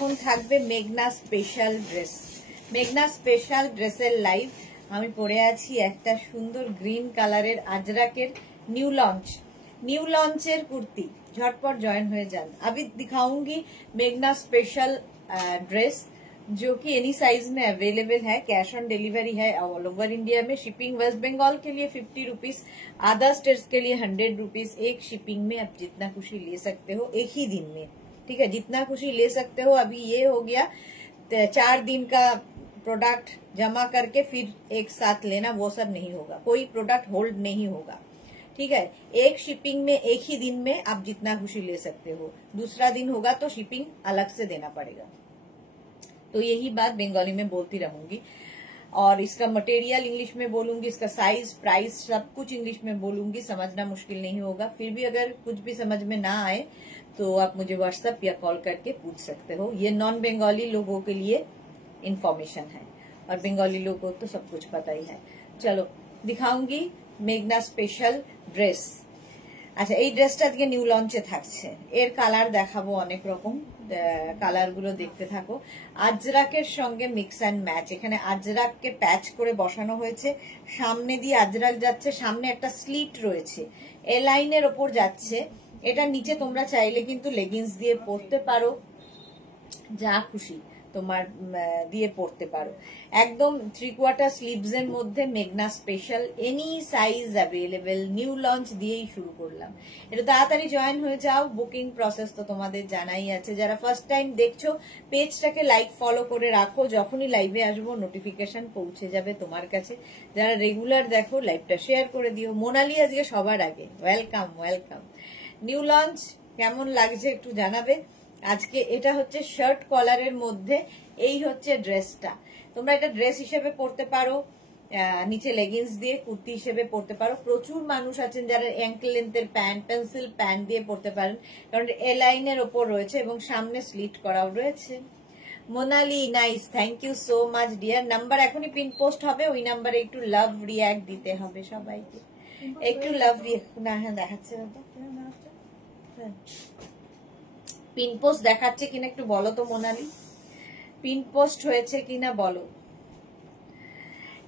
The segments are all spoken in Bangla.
এখন থাকবে মেঘনা স্পেশাল ড্রেস। মেঘনা স্পেশাল ড্রেসের লাইভ। আমি পরে আছি একটা সুন্দর গ্রিন কালারের আজরাকের न्यू लॉन्चर कुर्ती। झटपट ज्वाइन हो जान। अभी दिखाऊंगी मेघना स्पेशल ड्रेस जो कि एनी साइज में अवेलेबल है। कैश ऑन डिलीवरी है ऑल ओवर इंडिया में। शिपिंग वेस्ट बंगाल के लिए 50 रुपीज, अदर स्टेट्स के लिए 100 रुपीज। एक शिपिंग में आप जितना खुशी ले सकते हो एक ही दिन में, ठीक है, जितना खुशी ले सकते हो। अभी ये हो गया 4 दिन का प्रोडक्ट जमा करके फिर एक साथ लेना, वो सब नहीं होगा। कोई प्रोडक्ट होल्ड नहीं होगा, ठीक है। एक शिपिंग में एक ही दिन में आप जितना खुशी ले सकते हो। दूसरा दिन होगा तो शिपिंग अलग से देना पड़ेगा। तो यही बात बंगाली में बोलती रहूंगी और इसका मटेरियल इंग्लिश में बोलूंगी, इसका साइज प्राइस सब कुछ इंग्लिश में बोलूंगी। समझना मुश्किल नहीं होगा। फिर भी अगर कुछ भी समझ में ना आए तो आप मुझे व्हाट्सएप या कॉल करके पूछ सकते हो। ये नॉन बंगाली लोगों के लिए इन्फॉर्मेशन है और बंगाली लोगों को तो सब कुछ पता ही है। चलो दिखाऊंगी मेघना स्पेशल ड्रेस। আচ্ছা, এই ড্রেসটা আজকে নিউ লঞ্চে থাকছে। এর কালার দেখাবো অনেক রকম, কালার গুলো দেখতে থাকো। আজরাকের সঙ্গে মিক্স অ্যান্ড ম্যাচ। এখানে আজরাককে প্যাচ করে বসানো হয়েছে, সামনে দিয়ে আজরাক যাচ্ছে, সামনে একটা স্লিট রয়েছে, এ লাইনের ওপর যাচ্ছে। এটা নিচে তোমরা চাইলে কিন্তু লেগিংস দিয়ে পরতে পারো, যা খুশি তোমার দিয়ে পড়তে পারো। একদম 3/4 স্লিভস এর মধ্যে মেঘনা special, any size available. New launch দিয়েই শুরু করলাম। এটা তাড়াতাড়ি জয়েন হয়ে যাও। বুকিং প্রসেস তো তোমাদের জানাই আছে। যারা ফার্স্ট টাইম দেখছো পেজটাকে লাইক ফলো করে রাখো, যখনই লাইভে আসবো নোটিফিকেশন পৌঁছে যাবে তোমার কাছে। যারা রেগুলার দেখো লাইভটা শেয়ার করে দিও। মোনালি আজকে সবার আগে, ওয়েলকাম ওয়েলকাম। নিউ লঞ্চ কেমন লাগছে একটু জানাবে। আজকে এটা হচ্ছে শার্ট কলারের মধ্যে, এই হচ্ছে ড্রেসটা। তোমরা এটা ড্রেস হিসেবে পরতে পারো, নিচে লেগিংস দিয়ে কুর্তি হিসেবে পরতে পারো। প্রচুর মানুষ আছেন যারা অ্যাঙ্কেল লেন্থের প্যান্ট, পেন্সিল প্যান্ট দিয়ে পরতে পারেন, কারণ এ লাইনের ওপর রয়েছে এবং সামনে স্লিট করাও রয়েছে। Monali nice, thank you so much dear. Number এখনই পিন পোস্ট হবে, ওই নাম্বারে একটু লাভ রিয়াক্ট দিতে হবে সবাইকে। একটু লাভ রিয়াক্ট না, হ্যাঁ দেখাচ্ছে দাদা, পিন পোস্ট দেখাচ্ছে কিনা একটু বলো তো মোনালি, পিন পোস্ট হয়েছে কিনা বলো।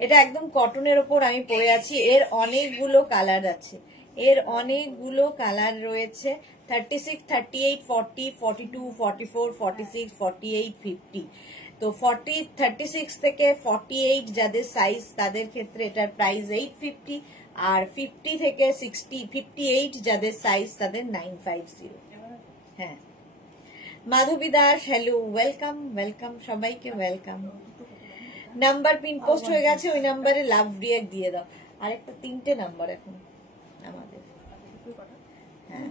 এটা একদম কটনের ওপর আমি পরে আছি। এর অনেকগুলো কালার আছে, এর অনেকগুলো কালার রয়েছে। 36, 38, 40, 42, 44, 46, 48, 50। তো 36 থেকে 48 যাদের সাইজ তাদের ক্ষেত্রে এটার প্রাইস 850, আর 50 থেকে 58 যাদের সাইজ তাদের 950। হ্যাঁ মাধবী দাস, হ্যালো, ওয়েলকাম ওয়েলকাম, সবাইকে ওয়েলকাম। নাম্বার পিন পোস্ট হয়ে গেছে, ওই নাম্বারে লাভ রিয়াক্ট দিয়ে দাও। আরেকটা 3টে নাম্বার এখন আমাদের। হ্যাঁ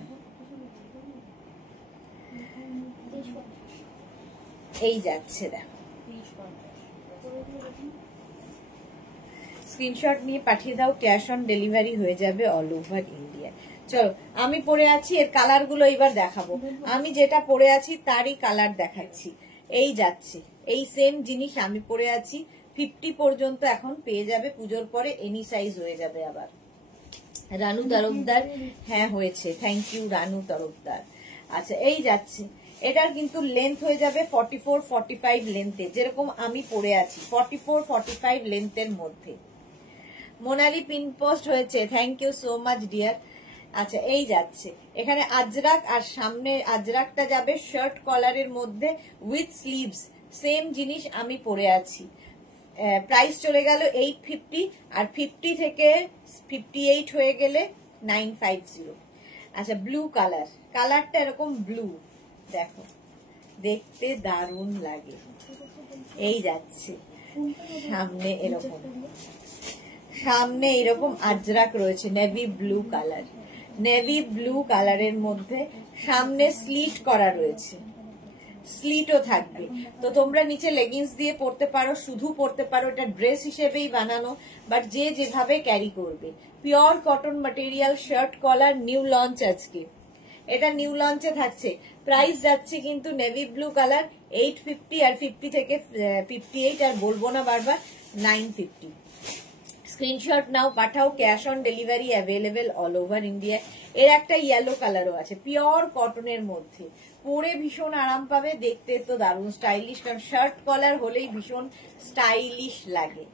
এই যাচ্ছে, দেখো স্ক্রিনশট নিয়ে পাঠিয়ে দাও। ক্যাশ অন ডেলিভারি হয়ে যাবে অল ওভার ইন্ডিয়া। চলো আমি পরে আছি, এর কালার গুলো এবার দেখাবো। আমি যেটা পরে আছি তারই কালার দেখাচ্ছি। এই যাচ্ছে, এই সেম জিনিস আমি পরে আছি। 50 পর্যন্ত এখন পেয়ে যাবে, পুজোর পরে এনি সাইজ হয়ে যাবে আবার। রানু তরফদার, হ্যাঁ হয়েছে, থ্যাংক ইউ রানু তরফদার। আচ্ছা এই যাচ্ছে, এটার কিন্তু লেন্থ হয়ে যাবে 44, 45 লেন্থে, যেরকম আমি পরে আছি 44, 45 লেন্থের মধ্যে। মোনালি পিন পোস্ট হয়েছে, thank you so much dear. আচ্ছা এই যাচ্ছে, এখানে আজরাক আর সামনে আজরাকটা যাবে শার্ট কলারের মধ্যে উইথ স্লিভস। সেম জিনিস আমি পরে আছি। প্রাইস চলে গেল 850, আর 50 থেকে 58 হয়ে গেলে 950। আচ্ছা ব্লু কালার, কালারটা এরকম ব্লু, দেখো দেখতে দারুণ লাগে। এই যাচ্ছে, সামনে এরকম, সামনে এরকম আজরাক রয়েছে navy blue colour, navy blue কালারের মধ্যে সামনে স্লিট করা রয়েছে, স্লিটও থাকবে। তো তোমরা নিচে লেগিংস দিয়ে পরতে পারো, শুধু পরতে পারো, এটা ড্রেস হিসেবেই বানানো, বাট যে যেভাবে ক্যারি করবে। Pure cotton material, shirt collar, new launch আজকে। এটা নিউ লঞ্চে থাকছে। প্রাইস যাচ্ছে কিন্তু নেভি ব্লু কালার 850, আর 50 থেকে 58, আর বলবো না বারবার, 950। স্ক্রিনশট নাও, পাঠাও। Cash on delivery available all over India. এর একটা ইয়েলো কালারও আছে, পিওর কটনের মধ্যে, পরে ভীষণ আরাম পাবে, দেখতে তো দারুণ স্টাইলিশ, কারণ শার্ট কলার হলেই ভীষণ স্টাইলিশ লাগে।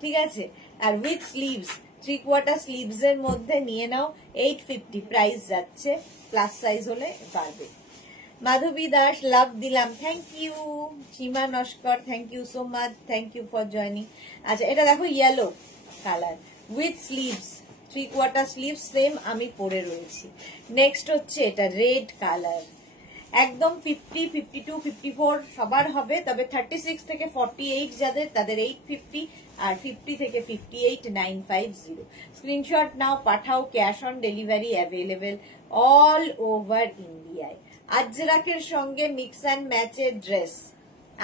ঠিক আছে, আর উইথ স্লিভস, 3/4 স্লিভস এর মধ্যে নিয়ে নাও 850 প্রাইস যাচ্ছে, প্লাস সাইজ হলে পারবে। মাধবী দাস লাভ দিলাম, thank you. Sima Naskar thank you so much, thank you for joining. আচ্ছা এটা দেখো yellow colour with sleeves, 3/4 sleeves same আমি পরে রয়েছি। নেক্সট হচ্ছে এটা রেড কালার, একদম 50, 52, 54 সবার হবে, তবে 36 থেকে 48 যাদের তাদের 850, আর 50 থেকে 58 950। স্ক্রিনশট নাও, পাঠাও, cash on delivery available all over ইন্ডিয়ায়। আজরাকের সঙ্গে মিক্স অ্যান্ড ম্যাচের ড্রেস,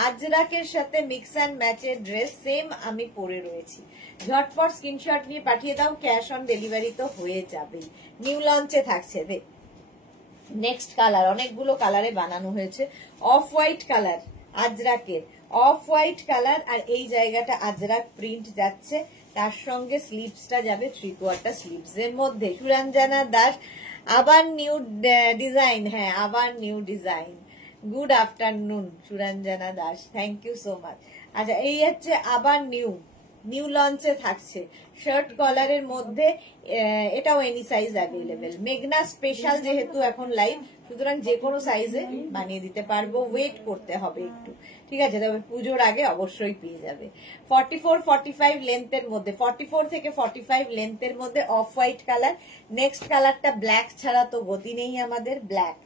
আজরাকের সাথে মিক্স অ্যান্ড ম্যাচের ড্রেস সেম আমি পরে রয়েছি। ঝটপট স্ক্রিনশট নিয়ে পাঠিয়ে দাও, ক্যাশ অন ডেলিভারি তো হয়ে যাবেই। নিউ লঞ্চে থাকছে। নেক্সট কালার, অনেকগুলো কালারে বানানো হয়েছে। অফ হোয়াইট কালার আজরাকের, অফ হোয়াইট কালার, আর এই জায়গাটা আজরাক প্রিন্ট যাচ্ছে, তার সঙ্গে স্লিভসটা যাবে 3/4 স্লিভস এর মধ্যে। সুরঞ্জনা দাস আবার নিউ ডিজাইন, হ্যাঁ আবার new design. Good afternoon Suranjana Das, thank you so much. আচ্ছা এই হচ্ছে আবার নিউ লঞ্চে থাকছে, শার্ট কলারের মধ্যে, এটাও এনি সাইজ অ্যাভেলেবেল। মেঘনা স্পেশাল যেহেতু এখন লাইভ, সুতরাং যে কোনো সাইজে বানিয়ে দিতে পারবো, ওয়েট করতে হবে একটু। ঠিক আছে, তবে পুজোর আগে অবশ্যই পেয়ে যাবে। 44, 45 লেন্থের মধ্যে, 44 থেকে 45 লেন্থের মধ্যে অফ হোয়াইট কালার। নেক্সট কালারটা ব্ল্যাক ছাড়া তো গতি নেই আমাদের, ব্ল্যাক।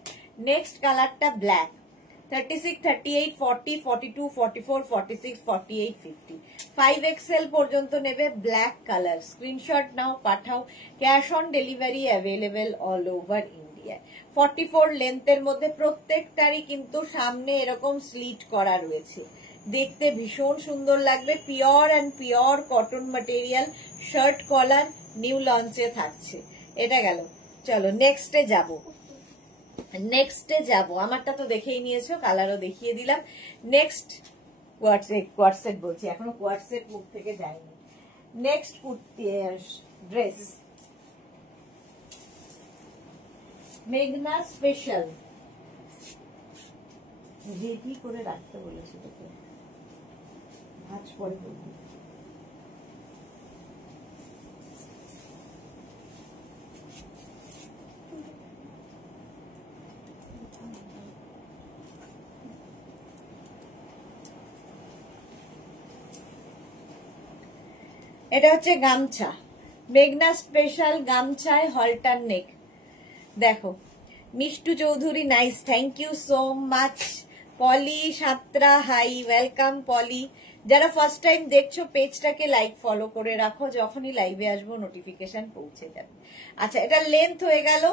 নেক্সট কালারটা ব্ল্যাক। 36, 38, 40, 42, 44, 46, 48, 50 5XL পর্যন্ত নেবে ব্ল্যাক কালার। স্ক্রিনশট নাও, পাঠাও, cash on delivery available all over India. 44 লেন্থের মধ্যে, প্রত্যেকটারই কিন্তু সামনে এরকম স্লিট করা রয়েছে, দেখতে ভীষণ সুন্দর লাগবে। Pure and pure cotton material, shirt collar, new লঞ্চে থাকছে। এটা গেল, চলো নেক্সটে যাবো। আমারটা তো দেখেই নিয়েছো, কালারও দেখিয়ে দিলাম। নেক্সট কোয়ার্টসেট বলছি, এখনো কোয়ার্টসেট মুখ থেকে যায়নি। নেক্সট ড্রেস মেঘনা স্পেশাল, রেডি করে রাখতে বলেছি তোকে, ভাজ পরে করবি। এটা হচ্ছে গামছা, মেঘনা স্পেশাল গামছায় হলটার নেক। দেখো Mishtu Chowdhury nice, thank you so much. Poly Satra hi, welcome Poly. যারা ফার্স্ট টাইম দেখছো পেজটাকে লাইক ফলো করে রাখো, যখনই লাইভে আসবো নোটিফিকেশন পৌঁছে যাবে। আচ্ছা এটা লেন্থ হয়ে গেল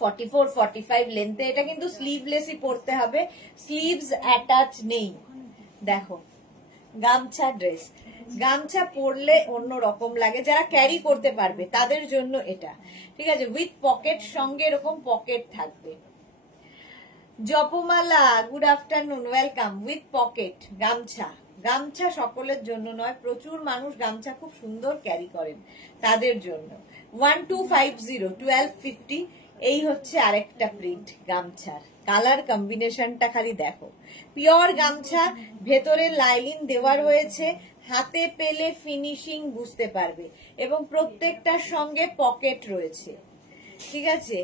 44, 45 লেন্থে। এটা কিন্তু স্লিভলেসই পরতে হবে, স্লিভস অ্যাটাচ নেই। দেখো গামছা ড্রেস, গামছা পরলে অন্য রকম লাগে, যারা ক্যারি করতে পারবে তাদের জন্য এটা। ঠিক আছে, উইথ পকেট, সঙ্গে এরকম পকেট থাকবে। Japamala good afternoon, welcome. With pocket গামছা, গামছা সকলের জন্য নয়, প্রচুর মানুষ গামছা খুব সুন্দর ক্যারি করেন, তাদের জন্য। 1250, 1250। এই হচ্ছে আরেকটা প্রিন্ট গামছার, কালার কম্বিনেশনটা খালি দেখো। পিওর গামছা, ভেতরে লাইলিন দেওয়া রয়েছে, হাতে পেলে ফিনিশিং বুঝতে পারবে, এবং প্রত্যেকটার সঙ্গে পকেট রয়েছে। ঠিক আছে,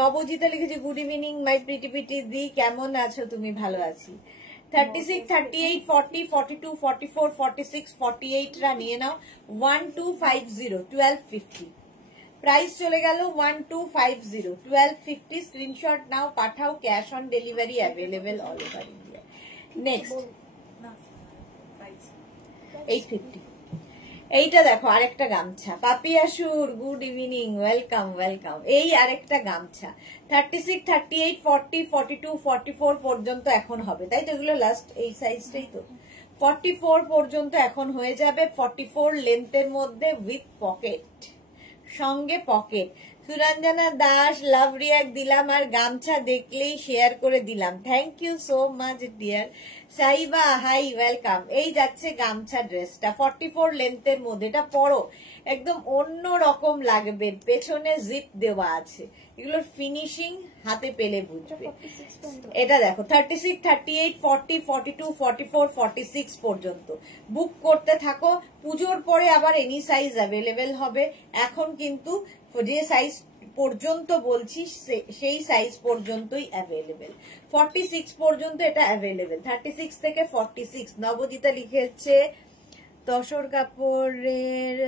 নবজিতা লিখেছে good evening my pretty PT দি, কেমন আছো তুমি? ভালো আছি। 36, 38, 40, 42, 44, 46, 48 রা নিয়ে নাও। 1250, 1250 প্রাইস চলে গেল। 1250, 1250। স্ক্রিনশট নাও, পাঠাও, cash on delivery available all over India. Next 850। এইটা দেখো আরেকটা গামছা, পাপিয়াসুর গুড ইভিনিং, ওয়েলকাম ওয়েলকাম। এই আরেকটা গামছা 36, 38, 40, 42, 44 পর্যন্ত এখন হবে, তাই তো? এগুলো লাস্ট এই সাইজটাই তো, 44 পর্যন্ত এখন হয়ে যাবে। 44 লেন্থের মধ্যে উইথ পকেট, সঙ্গে pocket. Suranjana Das love react দিলাম, আর গামছা দেখলেই শেয়ার করে দিলাম, thank you so much dear. Saiba hi, welcome. এই যাচ্ছে গামছা ড্রেসটা 44 লেন্থের মধ্যে, এটা পরো একদম অন্য রকম লাগবে, পেছনে জিপ দেওয়া আছে, এগুলোর ফিনিশিং হাতে পেলে বুঝবে। এটা দেখো 36, 38, 40, 42, 44, 46 পর্যন্ত বুক করতে থাকো। পুজোর পরে আবার এনি সাইজ অ্যাভেলেবেল হবে। এখন কিন্তু যে সাইজ পর্যন্ত বলছি সেই সাইজ পর্যন্তই অ্যাভেলেবেল। 46 পর্যন্ত এটা অ্যাভেলেবেল। 36 থেকে 46। নবজিতা লিখেছে তসর কাপড়ের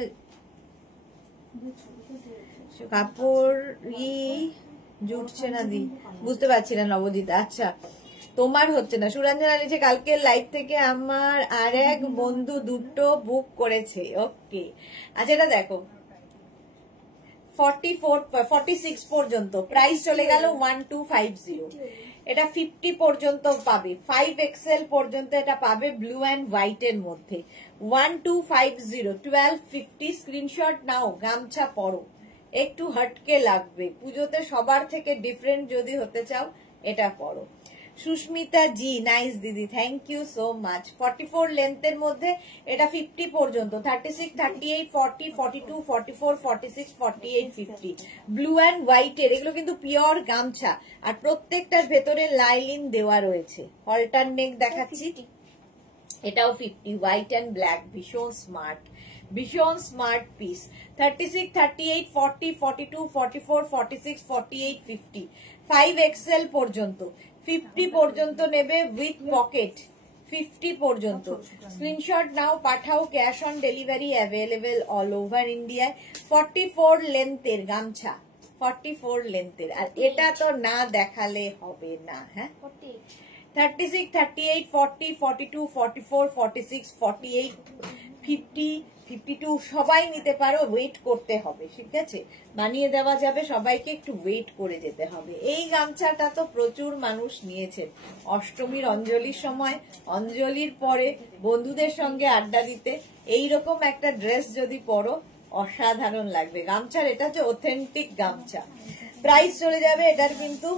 কাপড়ই জুটছে না দি, বুঝতে পারছি না নবজিতা। আচ্ছা তোমার হচ্ছে না। সুরঞ্জনা লিখছে কালকে লাইভ থেকে আমার আর এক বন্ধু দুটো বুক করেছে। ওকে আচ্ছা এটা দেখো 46 পর্যন্ত প্রাইস চলে গেল 1250। এটা 50 পর্যন্ত পাবে, 5XL পর্যন্ত এটা পাবে ব্লু অ্যান্ড হোয়াইট এর মধ্যে। 1250, 1250 স্ক্রিনশট নাও। গামছা পরো, একটু হটকে লাগবে পুজোতে, সবার থেকে ডিফারেন্ট যদি হতে চাও এটা পরো। সুস্মিতা জি নাইস দিদি, থ্যাংক ইউ সো মাচ। 44 লেন্থের মধ্যে এটা 50 পর্যন্ত, 36, 38, 40, 42, 44, 46, 48, 50 ব্লু অ্যান্ড হোয়াইট এর। এগুলো কিন্তু পিওর গামছা আর প্রত্যেকটার ভেতরে লাইলিন দেওয়া রয়েছে। হলটার নেক দেখাচ্ছি, এটাও 50 হোয়াইট অ্যান্ড ব্ল্যাক, ভীষণ স্মার্ট, ভীষণ স্মার্ট পিস। 36, 38, 40, 42, 44, 46, 48, 50 5XL পর্যন্ত। 50 পর্যন্ত নেবে উইথ পকেট, 50 পর্যন্ত। স্ক্রিনশট নাও, পাঠাও, cash on delivery available all over ইন্ডিয়ায়। 44 লেন্থের গামছা, 44 লেন্থের। আর এটা তো না দেখালে হবে না। হ্যাঁ 36, 38, 40, 42, 44, 46, 48, 50, 52 সবাই নিতে পারো। ওয়েট করতে হবে, ঠিক আছে, বানিয়ে দেওয়া যাবে, সবাইকে একটু ওয়েট করে যেতে হবে। এই গামছাটা তো প্রচুর মানুষ নিয়েছেন অষ্টমীর অঞ্জলির সময়, অঞ্জলির পরে বন্ধুদের সঙ্গে আড্ডা দিতে এইরকম একটা ড্রেস যদি পরো অসাধারণ লাগবে। গামছার এটা হচ্ছে অথেন্টিক গামছা। প্রাইস চলে যাবে এটার কিন্তু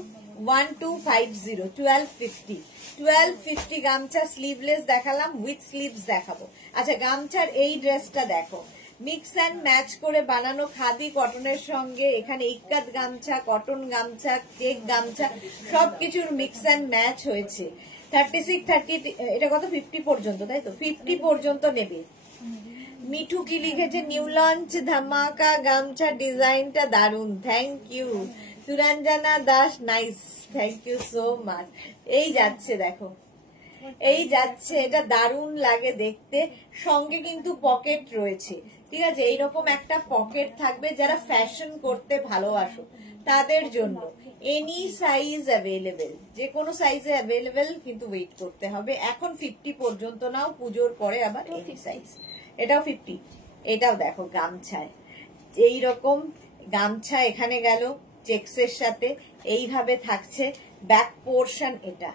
1250, 1250, 1250 গামছা। স্লিভলেস দেখালাম, উইথ স্লিভস দেখাবো। আচ্ছা গামছার এই ড্রেসটা দেখো, মিক্স অ্যান্ড ম্যাচ করে বানানো খাদি কটনের সঙ্গে এখানে ইক্কাত গামছা, কটন গামছা, কেক গামছা সবকিছুর মিক্স অ্যান্ড ম্যাচ হয়েছে। 36, 30 এটা কত 50 পর্যন্ত, তাই তো 50 পর্যন্ত নেবে। মিঠু কি লিখেছে, নিউ লঞ্চ ধামাকা গামছা, ডিজাইনটা দারুন, thank you. Suranjana Das nice, thank you so much. এই যাচ্ছে দেখো, এই যাচ্ছে, এটা দারুণ লাগে দেখতে। সঙ্গে কিন্তু পকেট রয়েছে, ঠিক আছে, এইরকম একটা পকেট থাকবে। যারা ফ্যাশন করতে ভালোবাসো তাদের জন্য এনি সাইজ অ্যাভেলেবেল, যে কোনো সাইজে অ্যাভেলেবেল, কিন্তু ওয়েট করতে হবে। এখন 50 পর্যন্ত নাও, পুজোর পরে আবার এনি সাইজ। এটাও 50। এটাও দেখো গামছায় এইরকম গামছা, এখানে গেল চেক্সের সাথে এইভাবে থাকছে ব্যাক পোর্শন। এটা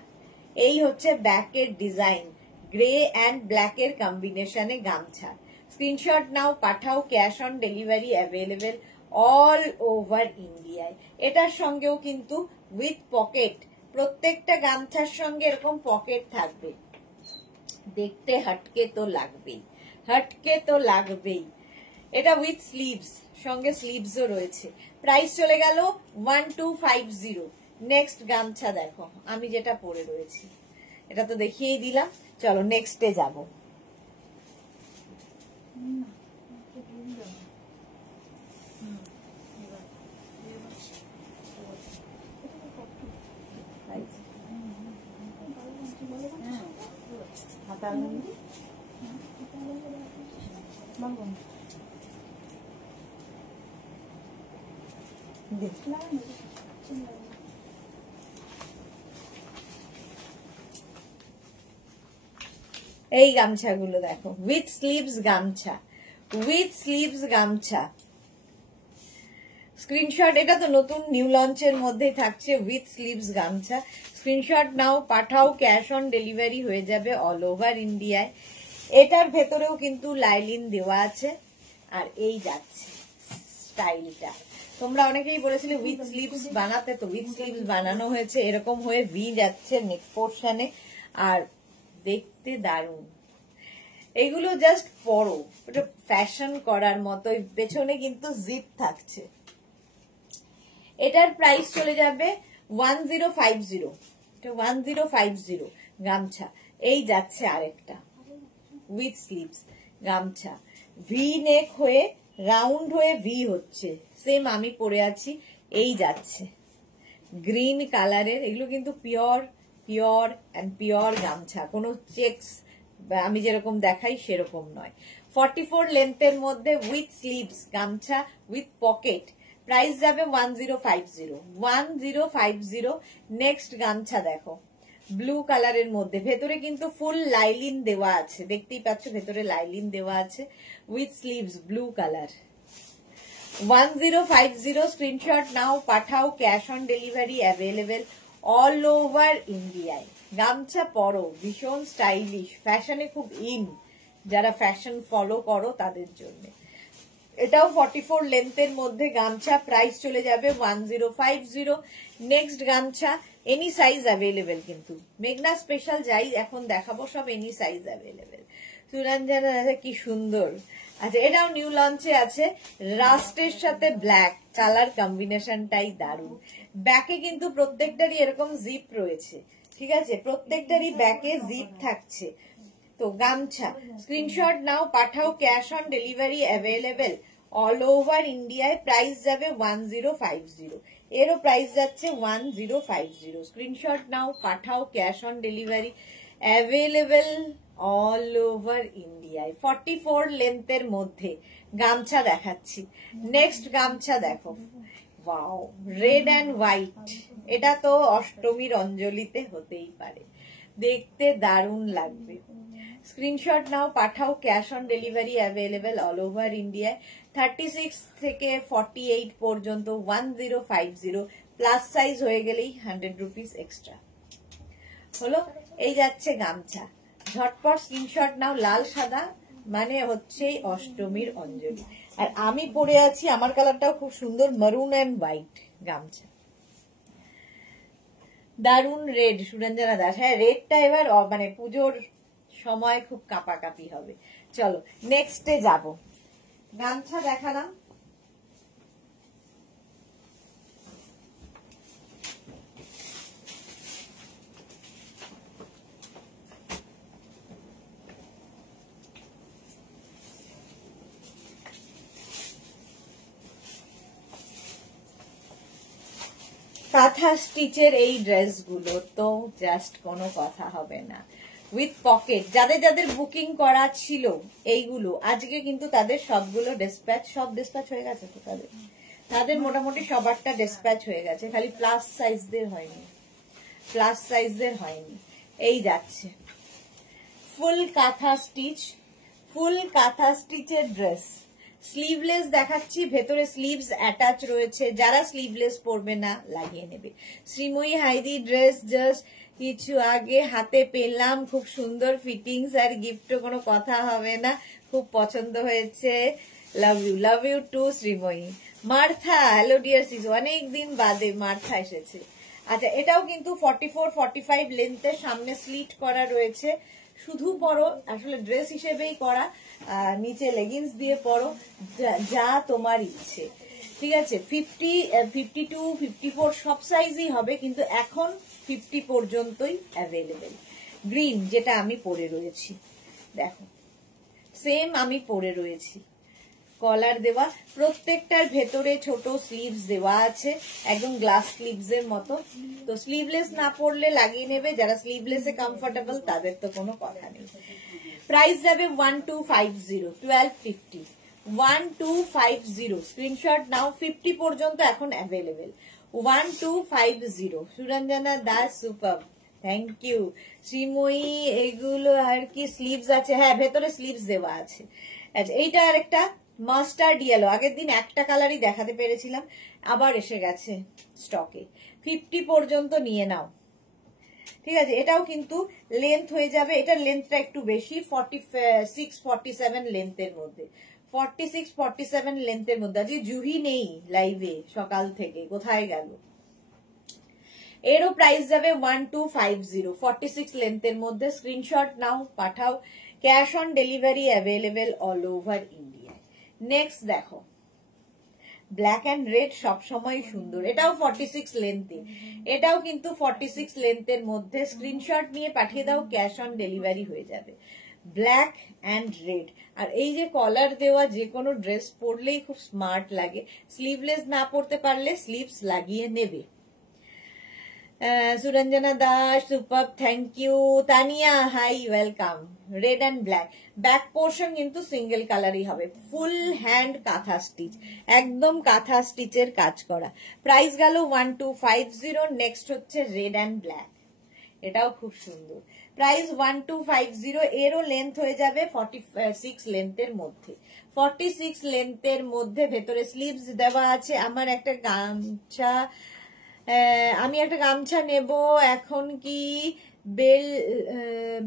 এই হচ্ছে ব্যাকের ডিজাইন, গ্রে অ্যান্ড ব্ল্যাক এর কম্বিনেশনে গামছা। স্ক্রিনশট নাও, পাঠাও, cash on delivery available all over ইন্ডিয়ায়। এটার সঙ্গেও কিন্তু উইথ পকেট, প্রত্যেকটা গামছার সঙ্গে এরকম পকেট থাকবে। দেখতে হটকে তো লাগবেই, হটকে তো লাগবেই। এটা উইথ স্লিভস, সঙ্গে স্লিভসও রয়েছে। প্রাইস চলে গেল 1250। নেক্সট গামছা দেখো, আমি যেটা পরে রয়েছি এটা তো দেখিয়েই দিলাম, চলো নেক্সটে যাব। এই গামছাগুলো দেখো, উইথ স্লিভস গামছা, উইথ স্লিভস গামছা। স্ক্রিনশট, এটা তো নতুন নিউ লঞ্চের মধ্যেই থাকছে, উইথ স্লিভস গামছা। স্ক্রিনশট নাও, পাঠাও, ক্যাশ অন ডেলিভারি হয়ে যাবে অল ওভার ইন্ডিয়ায়। এটার ভেতরেও কিন্তু লাইলিন দেওয়া আছে। আর এই যাচ্ছে স্টাইলটা, তোমরা অনেকেই বলেছিলে উইথ স্লিভস বানাতে, তো উইথ স্লিভস বানানো হয়েছে। এরকম হয়ে ভি যাচ্ছে নেক পোর্শনে, আর দেখতে দারুণ। এগুলো জাস্ট পরো, ওটা ফ্যাশন করার মতো। পেছনে কিন্তু জিপ থাকছে। এটার প্রাইস চলে যাবে 1050, এটা 1050 গামছা। এই যাচ্ছে আরেকটা উইথ স্লিভস গামছা, ভি নেক হয়ে রাউন্ড হয়ে ভি হচ্ছে, সেম আমি পরে আছি। এই যাচ্ছে গ্রিন কালারের, এগুলো কিন্তু পিওর পিওর অ্যান্ড পিওর গামছা, কোনো চেকস আমি যেরকম দেখাই সেরকম নয়। 44 লেন্থের মধ্যে উইথ স্লিভস গামছা উইথ পকেট, প্রাইস যাবে 1050, 1050। নেক্সট গামছা দেখো ব্লু কালারের মধ্যে, ভেতরে কিন্তু ফুল লাইলিন দেওয়া আছে, দেখতেই পাচ্ছ ভেতরে লাইলিন দেওয়া আছে with sleeves blue colour. 1050 screenshot নাও, পাঠাও, cash on delivery available all over ইন্ডিয়ায়। গামছা পরো, ভীষণ স্টাইলিশ, ফ্যাশনে খুব ইন, যারা ফ্যাশন ফলো করো তাদের জন্য। এটাও 44 লেন্থের মধ্যে গামছা, প্রাইস চলে যাবে 1050। নেক্সট গামছা এনি সাইজ অ্যাভেলেবেল, কিন্তু মেঘনা স্পেশাল যাই এখন দেখাবো সব এনি সাইজ অ্যাভেলেবেল। সুরঞ্জনা কি সুন্দর। আচ্ছা, এটাও নিউ লঞ্চে আছে, রাস্টের সাথে ব্ল্যাক কালার কম্বিনেশনটাই দারুণ। ব্যাকে কিন্তু প্রত্যেকটারই এরকম জিপ রয়েছে, ঠিক আছে, প্রত্যেকটারই ব্যাকে জিপ থাকছে। তো গামছা স্ক্রিনশট নাও, পাঠাও, cash on delivery available all over ইন্ডিয়ায়, প্রাইস যাবে 1050। এরও প্রাইস যাচ্ছে 1050। স্ক্রিনশট নাও, পাঠাও, cash on delivery available all over ইন্ডিয়ায়। 44 লেন্থের মধ্যে গামছা দেখাচ্ছি। নেক্সট গামছা দেখো, ওয়াও, রেড অ্যান্ড হোয়াইট, এটা তো অষ্টমীর অঞ্জলিতে হতেই পারে, দেখতে দারুণ লাগবে। স্ক্রিনশট নাও, পাঠাও, cash on delivery available all over ইন্ডিয়ায়। 36 থেকে 48 পর্যন্ত 1050, প্লাস সাইজ হয়ে গেলেই 100 রুপিস এক্সট্রা হলো। এই যাচ্ছে গামছা, ঝটপট স্ক্রিনশট নাও, লাল সাদা মানে হচ্ছে অষ্টমীর অঞ্জলি। আর আমি পরে আছি, আমার কালারটাও খুব সুন্দর, মারুন অ্যান্ড হোয়াইট গামছা, দারুন রেড। সুরঞ্জনা দাস, হ্যাঁ রেডটা এবার মানে পুজোর সময় খুব কাপাকাপি হবে। চলো নেক্সটে যাব। গামছা দেখালাম, কাঁথা স্টিচের এই ড্রেসগুলো তো জাস্ট কোনো কথা হবে না, উইথ পকেট। যাদের যাদের বুকিং করা ছিল এইগুলো, আজকে কিন্তু তাদের সবগুলো ডিসপ্যাচ, সব ডিসপ্যাচ হয়ে গেছে তো তাদের মোটামুটি সবারটা ডিসপ্যাচ হয়ে গেছে, খালি প্লাস সাইজদের হয়নি, প্লাস সাইজদের হয়নি। এই যাচ্ছে ফুল কাঁথা স্টিচ, ফুল কাঁথা স্টিচের ড্রেস, স্লিভলেস দেখাচ্ছি, ভেতরে স্লিভস অ্যাটাচ রয়েছে, যারা স্লিভলেস পরবে না লাগিয়ে নেবে। শ্রীময়ী হাইদি ড্রেস জাস্ট কিছু আগে হাতে পেলাম, খুব সুন্দর ফিটিংস, আর গিফটও কোনো কথা হবে না, খুব পছন্দ হয়েছে, love you too Sreemoyee. Martha, hello dear sis, অনেকদিন বাদে মার্থা এসেছে। আচ্ছা, এটাও কিন্তু 44-45 লেন্থের, সামনে স্লিট করা রয়েছে, শুধু পরো, আসলে ড্রেস হিসেবেই করা, নিচে লেগিংস দিয়ে পরো, যা তোমার ইচ্ছে, ঠিক আছে। 50, 52, 54 সব সাইজই হবে, কিন্তু এখন 50 পর্যন্তই অ্যাভেলেবেল। গ্রিন যেটা আমি পরে রয়েছি, দেখো সেম আমি পরে রয়েছি, কলার দেওয়া, প্রত্যেকটার ভেতরে ছোট স্লিভস দেওয়া আছে, একদম গ্লাস স্লিভস এর মতো। তো স্লিভলেস না পরলে লাগিয়ে নেবে, যারা স্লিভলেসে কমফোর্টেবল তাদের তো কোনো কথা নেই। প্রাইস যাবে 1250, 1250, 1250। স্ক্রিনশট নাও, 50 পর্যন্ত এখন available, 1250। Suranjana Das, super, thank you. Sreemoyee, এগুলো আর কি স্লিভস আছে, হ্যাঁ ভেতরে স্লিভস দেওয়া আছে। আচ্ছা, এইটা আর একটা মাস্টার্ড ইয়েলো, আগের দিন একটা কালারই দেখাতে পেরেছিলাম, আবার এসে গেছে স্টকে, 50 পর্যন্ত নিয়ে নাও, ঠিক আছে। এটাও কিন্তু লেন্থ হয়ে যাবে, এটার লেন্থটা একটু বেশি, 46-47 লেন্থের মধ্যে, 46-47 লেন্থের মধ্যে। আজকে জুহি নেই লাইভে, সকাল থেকে কোথায় গেল। এরও প্রাইস যাবে 1250, 46 লেন্থের মধ্যে। স্ক্রিনশট নাও, পাঠাও, cash on delivery available all over ইন্ডিয়ায়। নেক্সট দেখো, ব্ল্যাক অ্যান্ড রেড সবসময় সুন্দর। এটাও 46 লেন্থে, এটাও কিন্তু 46 লেন্থের মধ্যে। স্ক্রিনশট নিয়ে পাঠিয়ে দাও, ক্যাশ অন ডেলিভারি হয়ে যাবে। Black and red. আর এই যে কলার দেওয়া যে কোনো ড্রেস পরলেই খুব স্মার্ট লাগে। স্লিভলেস না পরতে পারলে স্লিভস লাগিয়ে নেবে। Suranjana Das super, thank you. Tania hi, welcome. Red and black, back portion কিন্তু সিঙ্গেল কালারই হবে, ফুল হ্যান্ড কাঁথা স্টিচ, একদম কাঁথা স্টিচের কাজ করা। প্রাইস গেল 1250। নেক্সট হচ্ছে রেড অ্যান্ড ব্ল্যাক, এটাও খুব সুন্দর। প্রাইস 1250। এরও লেন্থ হয়ে যাবে 46 লেন্থের মধ্যে, 46 লেন্থের মধ্যে। ভেতরে স্লিভস দেওয়া আছে। আমার একটা গামছা, আমি একটা গামছা নেব এখন, কি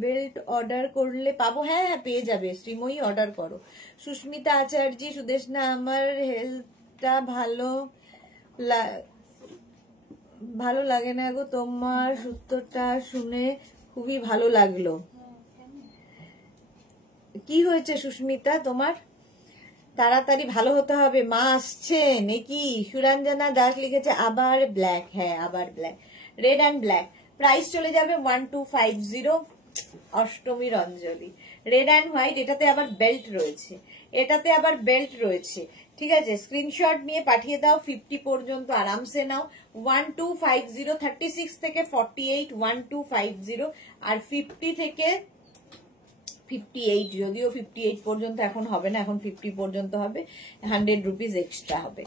বেল্ট অর্ডার করলে পাবো? হ্যাঁ হ্যাঁ পেয়ে যাবে, শ্রীময়ী অর্ডার করো। সুস্মিতা আচার্য, সুদেশনা, আমার হেলথটা ভালো লাগে না গো, তোমার সূত্রটা শুনে খুবই ভালো লাগলো। কি হয়েছে সুস্মিতা তোমার? তাড়াতাড়ি ভালো হতে হবে, মা আসছে নাকি? সুরঞ্জনা দাস লিখেছে আবার ব্ল্যাক, হ্যাঁ আবার black, red and black. Price চলে যাবে 1250। অষ্টমীর অঞ্জলি, রেড অ্যান্ড হোয়াইট। এটাতে আবার বেল্ট রয়েছে, এটাতে আবার বেল্ট রয়েছে। ঠিক আছে, স্ক্রিনশট নিয়ে পাঠিয়ে দাও। 50 পর্যন্ত আরামসে নাও। 1250, 36 থেকে 48 1250, আর 50 থেকে 58, যদিও 58 পর্যন্ত এখন হবে না, এখন 50 পর্যন্ত হবে, 100 রুপিস এক্সট্রা হবে।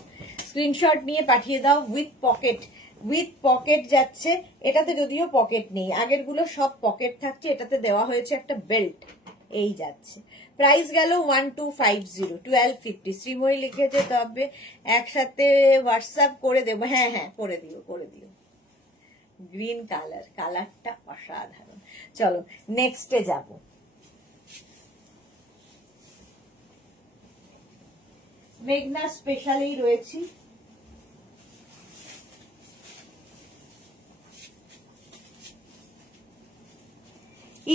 স্ক্রিনশট নিয়ে পাঠিয়ে দাও। উইথ পকেট যাচ্ছে, এটাতে যদিও পকেট নেই, আগের গুলো সব পকেট থাকছে, এটাতে দেওয়া হয়েছে একটা বেল্ট, এই যাচ্ছে। প্রাইস গেল 1250, 1250। শ্রীময়ী লিখেছে তবে একসাথে হোয়াটসঅ্যাপ করে দেবো। হ্যাঁ হ্যাঁ করে দিও। গ্রিন কালারটা অসাধারণ। চলো নেক্সটে যাবো। মেঘনা স্পেশালেই রয়েছি।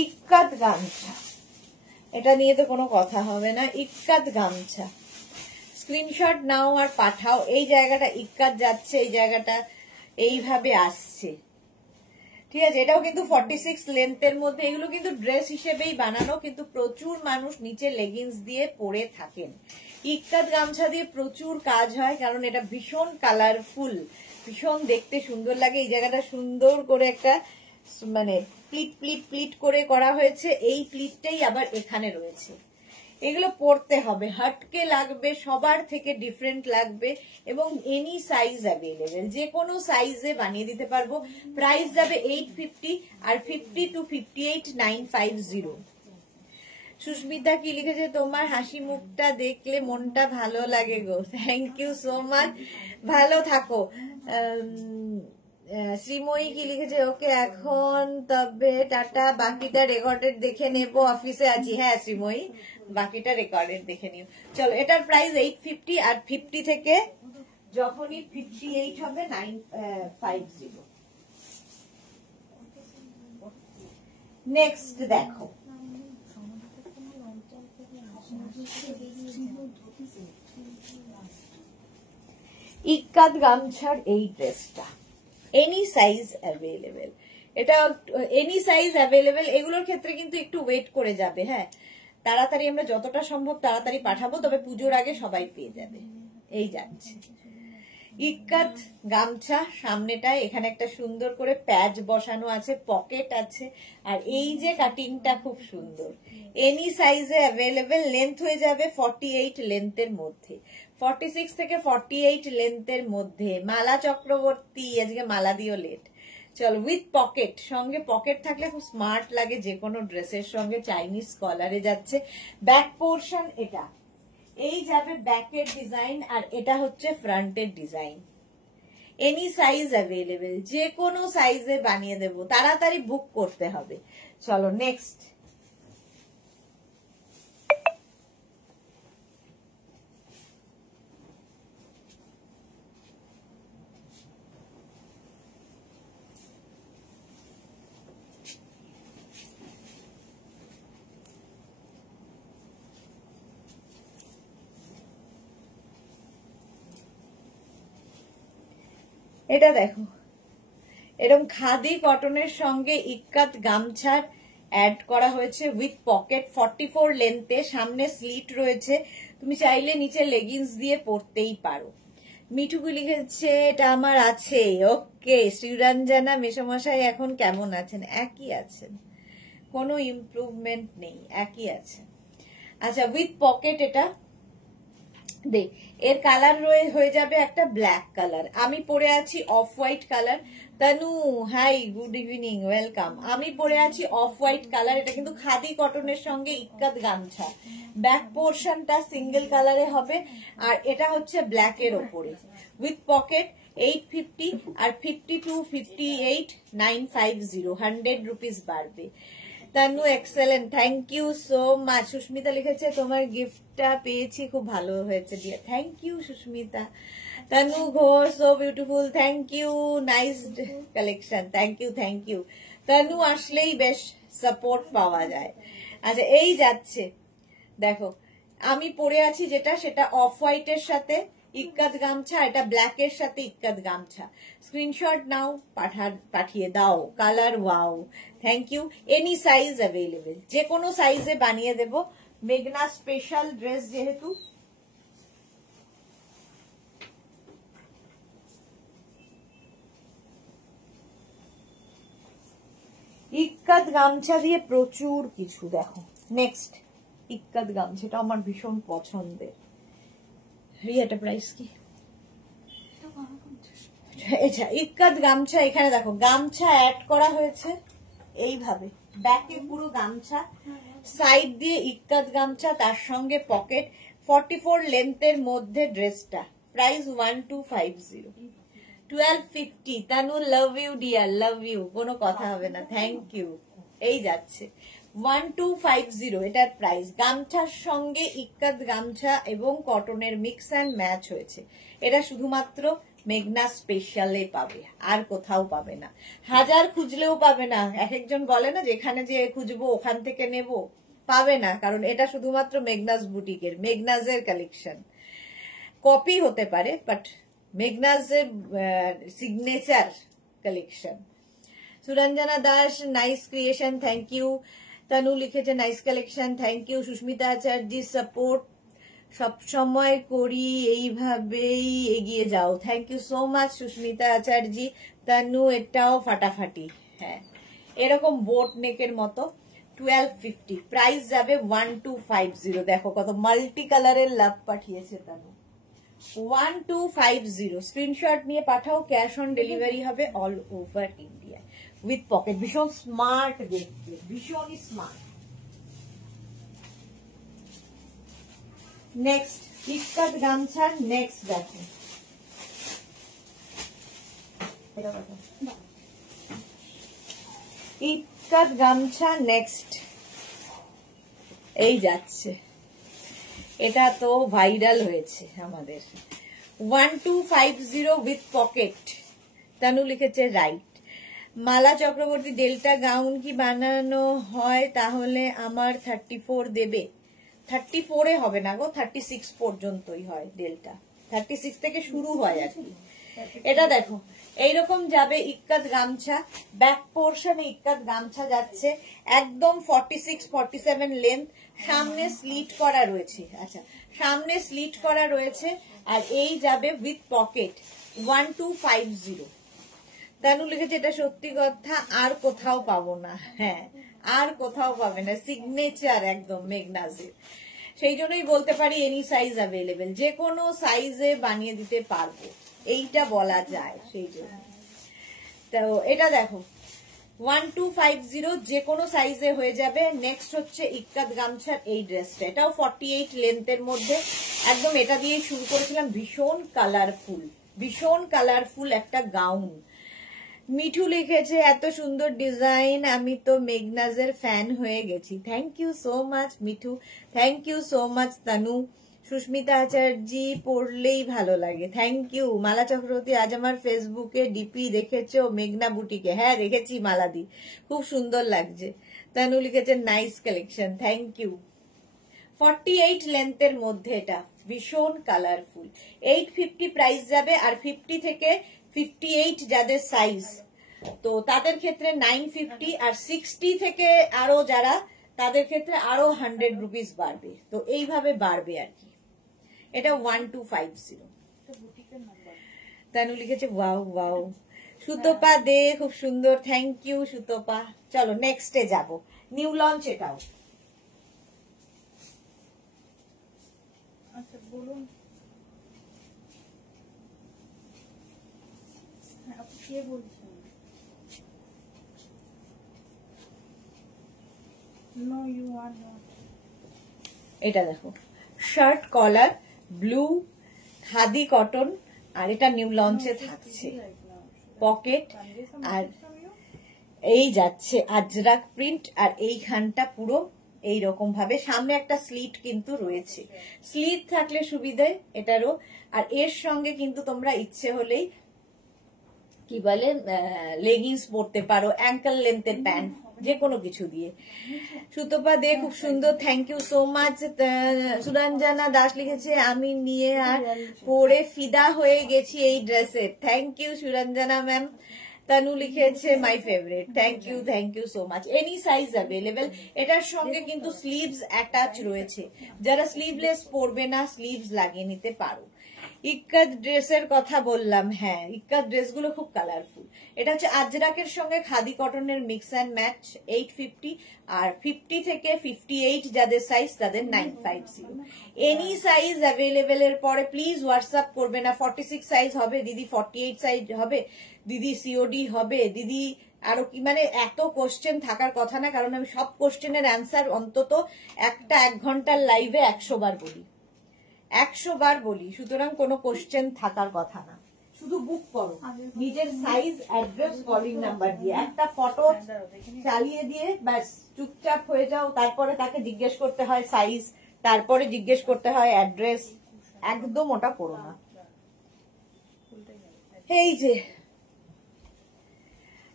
ইক্কাত গামছা, এটা নিয়ে তো কোনো কথা হবে না। ইক্কাত গামছা, স্ক্রিনশট নাও আর পাঠাও। এই জায়গাটা ইক্কাত যাচ্ছে, এই জায়গাটা এইভাবে আসছে। ঠিক আছে, এটাও কিন্তু 46 লেন্থের মধ্যে। এগুলো কিন্তু ড্রেস হিসেবেই বানানো, কিন্তু প্রচুর মানুষ নিচে লেগিংস দিয়ে পরে থাকেন। ইক্কাত গামছা দিয়ে প্রচুর কাজ হয়, কারণ এটা ভীষণ কালারফুল, ভীষণ দেখতে সুন্দর লাগে। এই জায়গাটা সুন্দর করে একটা মানে প্লিট করে করা হয়েছে, এই প্লিটটাই আবার এখানে রয়েছে। এগুলো পরতে হবে, হাটকে লাগবে, সবার থেকে ডিফারেন্ট লাগবে, এবং এনি সাইজ অ্যাভেলেবেল, যে কোনো সাইজে বানিয়ে দিতে পারবো। প্রাইস যাবে 850, আর 50 to 58 950। সুস্মিতা কি লিখেছে? তোমার হাসি মুখটা দেখলে মনটা ভালো লাগে গো। থ্যাংক ইউ সো মাচ, ভালো থাকো। শ্রীময়ী কি লিখেছে? ওকে এখন তবে টাটা, বাকিটা রেকর্ডেড দেখে নেব, অফিসে আছি। হ্যাঁ শ্রীময়ী, বাকিটা রেকর্ডেড দেখে নিও। চলো, এটার প্রাইস 850, আর 50 থেকে যখনই 58 হবে 950। নেক্সট দেখো, ইক্কাত গামছার এই ড্রেসটা এনি সাইজ অ্যাভেলেবেল, এটা এনি সাইজ অ্যাভেলেবেল। এগুলোর ক্ষেত্রে কিন্তু একটু ওয়েট করে যাবে। হ্যাঁ, তাড়াতাড়ি আমরা যতটা সম্ভব তাড়াতাড়ি পাঠাবো, তবে পুজোর আগে সবাই পেয়ে যাবে। এই যাচ্ছে ইক্কাত গামছা, সামনেটায় এখানে একটা সুন্দর করে প্যাচ বসানো আছে, পকেট আছে, আর এই যে কাটিংটা খুব সুন্দর। এনি সাইজে অ্যাভেলেবেল, লেন্থ হয়ে যাবে 48 লেন্থের মধ্যে, 46 থেকে 48 লেন্থের মধ্যে। মালা চক্রবর্তী, আজকে মালা দিও লেট। চল, উইথ পকেট, সঙ্গে পকেট থাকলে খুব স্মার্ট লাগে যে কোনো ড্রেসের সঙ্গে। চাইনিজ কলারে যাচ্ছে। ব্যাক পোর্শন এটা, এই যাবে ব্যাকের ডিজাইন, আর এটা হচ্ছে ফ্রন্টের ডিজাইন। এনি সাইজ অ্যাভেলেবেল, যে কোনো সাইজে বানিয়ে দেব, তাড়াতাড়ি বুক করতে হবে। চলো নেক্সট। এটা দেখো, এরকম খাদি কটনের সঙ্গে ইক্কাত গামছার অ্যাড করা হয়েছে উইথ পকেট, 44 লেন্থে, সামনে স্লিট রয়েছে, তুমি চাইলে নিচে লেগিংস দিয়ে পরতেই পারো। মিঠুকু লিখেছে এটা আমার আছে। ওকে, শ্রীরঞ্জনা মেসমশাই এখন কেমন আছেন? একই আছেন, কোনো ইমপ্রুভমেন্ট নেই, একই আছে। আচ্ছা, উইথ পকেট এটা দে, এর কালার হয়ে যাবে একটা ব্ল্যাক কালার। আমি পরে আছি off white colour. Tanu hi, good evening, welcome. আমি পরে আছি অফ হোয়াইট কালার। এটা কিন্তু খাদি কটনের সঙ্গে ইক্কাত গামছা, ব্যাক পোর্শনটা সিঙ্গেল কালারে হবে, আর এটা হচ্ছে ব্ল্যাক এর ওপরে উইথ পকেট। 850 আর 52, 58, 950, 100 রুপিস বাড়বে। Tanu excellent, thank you so much. Susmita লিখেছে তোমার গিফটটা পেয়েছি, খুব ভালো হয়েছে dear, thank you Susmita. Tanu Ghosh, so beautiful, thank you, nice collection, thank you, thank you. Tanu আসলেই বেশ সাপোর্ট পাওয়া যায়। আচ্ছা, এই যাচ্ছে দেখো, আমি পরে আছি যেটা, সেটা অফ হোয়াইটের সাথে ইক্কাত গামছা, এটা ব্ল্যাক এর সাথে ইক্কাত গামছা। স্ক্রিনশট নাও, পাঠিয়ে দাও। Colour wow, thank you. Any size available, যে কোনো সাইজে বানিয়ে দেব। মেঘনা স্পেশাল ড্রেস যেহেতু, ইক্কাত গামছা দিয়ে প্রচুর কিছু। দেখো নেক্সট ইক্কাত গামছা, এটা আমার ভীষণ পছন্দের। এটা প্রাইস কি? আচ্ছা, ইক্কাত গামছা, এখানে দেখো গামছা অ্যাড করা হয়েছে এইভাবে, ব্যাকে পুরো গামছা, সাইড দিয়ে ইক্কাত গামছা, তার সঙ্গে পকেট, 44 লেন্থের মধ্যে ড্রেসটা। Price 1250, 1250। Tanu love you dear, love you, কোনো কথা হবে না, থ্যাংক ইউ। এই যাচ্ছে 1250 এটার প্রাইস। গামছার সঙ্গে ইক্কাত গামছা এবং কটনের মিক্স অ্যান্ড ম্যাচ হয়েছে। এটা শুধুমাত্র মেঘনা স্পেশালে পাবে, আর কোথাও পাবে না, হাজার খুঁজলেও পাবে না। এক একজন বলে না যেখানে যে খুঁজবো ওখান থেকে নেব, পাবে না, কারণ এটা শুধুমাত্র মেঘনাস বুটিকের, মেঘনাজের কালেকশন। কপি হতে পারে, বাট মেঘনাজের signature collection. Suranjana Das, nice creation, thank you. Tanu লিখেছে nice collection, thank you. Susmita Acharya, support সবসময় করি, এইভাবেই এগিয়ে যাও, thank you so much Susmita Acharya. Tanu এটাও ফাটাফাটি, হ্যাঁ, এরকম বোট নেকের মতো, 1250, প্রাইস যাবে 1250। দেখো কত মাল্টি কালারের লাভ পাঠিয়েছে তানু, 1250। স্ক্রিনশট নিয়ে পাঠাও, ক্যাশ অন ডেলিভারি হবে all over India with pocket. ভীষণ স্মার্ট দেখতে, ভীষণই স্মার্ট। নেক্সট ইক্কাত গামছার নেক্সট দেখো, ইক্কাত গামছা নেক্সট এই যাচ্ছে, এটা তো ভাইরাল হয়েছে আমাদের। 1250 উইথ পকেট। তানু লিখেছে right. Mala Chakraborty, delta gown কি বানানো হয় তাহলে আমার 34 দেবে? 34-এ হবে না গো, 36 পর্যন্তই হয় ডেল্টা, 36 থেকে শুরু হয় আর কি। এটা দেখো এইরকম যাবে ইক্কাত গামছা, ব্যাক পোর্শনে ইক্কাত গামছা যাচ্ছে, একদম 46, 47 লেন্থ, সামনে স্লিট করা রয়েছে। আচ্ছা, সামনে স্লিট করা রয়েছে, আর এই যাবে উইথ পকেট 1250। তানু লিখেছে এটা সত্যি কথা, আর কোথাও পাবো না। হ্যাঁ, আর কোথাও পাবে না, সিগনেচার একদম মেঘনাজের। সেই জন্যই বলতে পারি এনি সাইজ অ্যাভেলেবেল, যে কোনো সাইজে বানিয়ে দিতে পারবো, এইটা বলা যায়। সেই জন্য তো এটা দেখো 1250, যে কোনো সাইজে হয়ে যাবে। নেক্সট হচ্ছে ইক্কাত গামছার এই ড্রেসটা, এটাও 48 লেন্থের মধ্যে, একদম এটা দিয়ে শুরু করেছিলাম। ভীষণ কালারফুল, ভীষণ কালারফুল একটা গাউন। মিঠু লিখেছে এত সুন্দর ডিজাইন, আমি তো মেঘনাজের ফ্যান হয়ে গেছি, thank you so much Mithu, thank you so much Tanu. Susmita Acharya, পড়লেই ভালো লাগে, থ্যাংক ইউ। মালা চক্রবর্তী, আজ আমার ফেসবুকে ডিপি দেখেছো মেঘনা বুটিকে? হ্যাঁ দেখেছি মালাদি, খুব সুন্দর লাগছে। তানু লিখেছে নাইস কালেকশন, থ্যাংক ইউ। 48 লেন্থের মধ্যে, এটা ভীষণ কালারফুল, 850 প্রাইস যাবে। আর 50 থেকে 58 যাদের সাইজ, তো তাদের ক্ষেত্রে 950, আর 60 থেকে আরো যারা তাদের ক্ষেত্রে আরো 100 রুপিস বাড়বে। তো এইভাবে বাড়বে আর কি। এটা 1250। তানু লিখেছে ওয়াও ওয়াও। সুতপা দে খুব সুন্দর, থ্যাংক ইউ সুতপা। চলো নেক্সটে যাব, নিউ লঞ্চ এটাও। আচ্ছা বলুন, আপনি কে বলছেন? No you are not. এটা দেখো, shirt collar, blue khadi cotton, আর এটা নিউ লঞ্চে থাকছে। পকেট, আর এই যাচ্ছে আজরাক প্রিন্ট, আর এইখানটা পুরো এইরকম ভাবে সামনে একটা স্লিট কিন্তু রয়েছে। স্লিট থাকলে সুবিধে এটারও। আর এর সঙ্গে কিন্তু তোমরা ইচ্ছে হলেই কি বলে লেগিংস পরতে পারো, অ্যাঙ্কেল লেন্থের প্যান্ট, যে কোনো কিছু দিয়ে। সুতপা দে খুব সুন্দর, thank you so much. Suranjana Das লিখেছে আমি নিয়ে আর পরে ফিদা হয়ে গেছি এই ড্রেসে। Thank you Suranjana ma'am. Tanu লিখেছে my favourite, thank you so much. Any size available. এটার সঙ্গে কিন্তু স্লিভস অ্যাটাচ রয়েছে, যারা স্লিভলেস পরবে না স্লিভস লাগিয়ে নিতে পারো। ইক্কাত ড্রেসের কথা বললাম, হ্যাঁ ইক্কাত ড্রেসগুলো খুব কালারফুল। এটা হচ্ছে আজরাকের সঙ্গে খাদি কটনের মিক্স অ্যান্ড ম্যাচ, 850, আর 50 থেকে 58 যাদের সাইজ তাদের 950। Any size available. এর পরে প্লিজ হোয়াটসঅ্যাপ করবে না। 46 সাইজ হবে দিদি, 48 সাইজ হবে দিদি, সিওডি হবে দিদি, আরো কি, মানে এত কোশ্চেন থাকার কথা না, কারণ আমি সব কোশ্চেনের অ্যান্সার অন্তত একটা 1 ঘন্টার লাইভে 100 বার বলি, 100 বার বলি। সুতরাং কোনো কোশ্চেন থাকার কথা না, শুধু বুক করো নিজের সাইজ, অ্যাড্রেস, কলিং নাম্বার দিয়ে, একটা ফটো চালিয়ে দিয়ে ব্যাস চুপচাপ হয়ে যাও। তারপরে তাকে জিজ্ঞেস করতে হয় সাইজ, তারপরে জিজ্ঞেস করতে হয় অ্যাড্রেস। একদম ওটা করো না। এই যে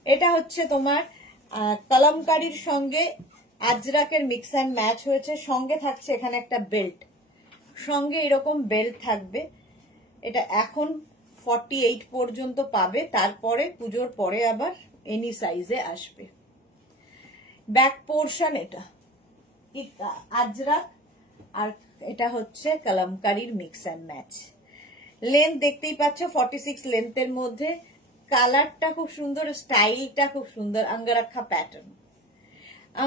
এটা হচ্ছে তোমার কলমকারীর সঙ্গে আজরাকের মিক্স অ্যান্ড ম্যাচ হয়েছে। সঙ্গে থাকছে এখানে একটা বেল্ট, সঙ্গে এরকম বেল্ট থাকবে। এটা এখন 48 পর্যন্ত পাবে, তারপরে পুজোর পরে আবার এনি সাইজে আসবে। ব্যাক পোর্শন এটা আজরাক, আর এটা হচ্ছে কলমকারীর মিক্স অ্যান্ড ম্যাচ। লেন্থ দেখতেই পাচ্ছ 46 লেন্থের মধ্যে। কালারটা খুব সুন্দর, স্টাইলটা খুব সুন্দর। অঙ্গরাক্ষা প্যাটার্ন,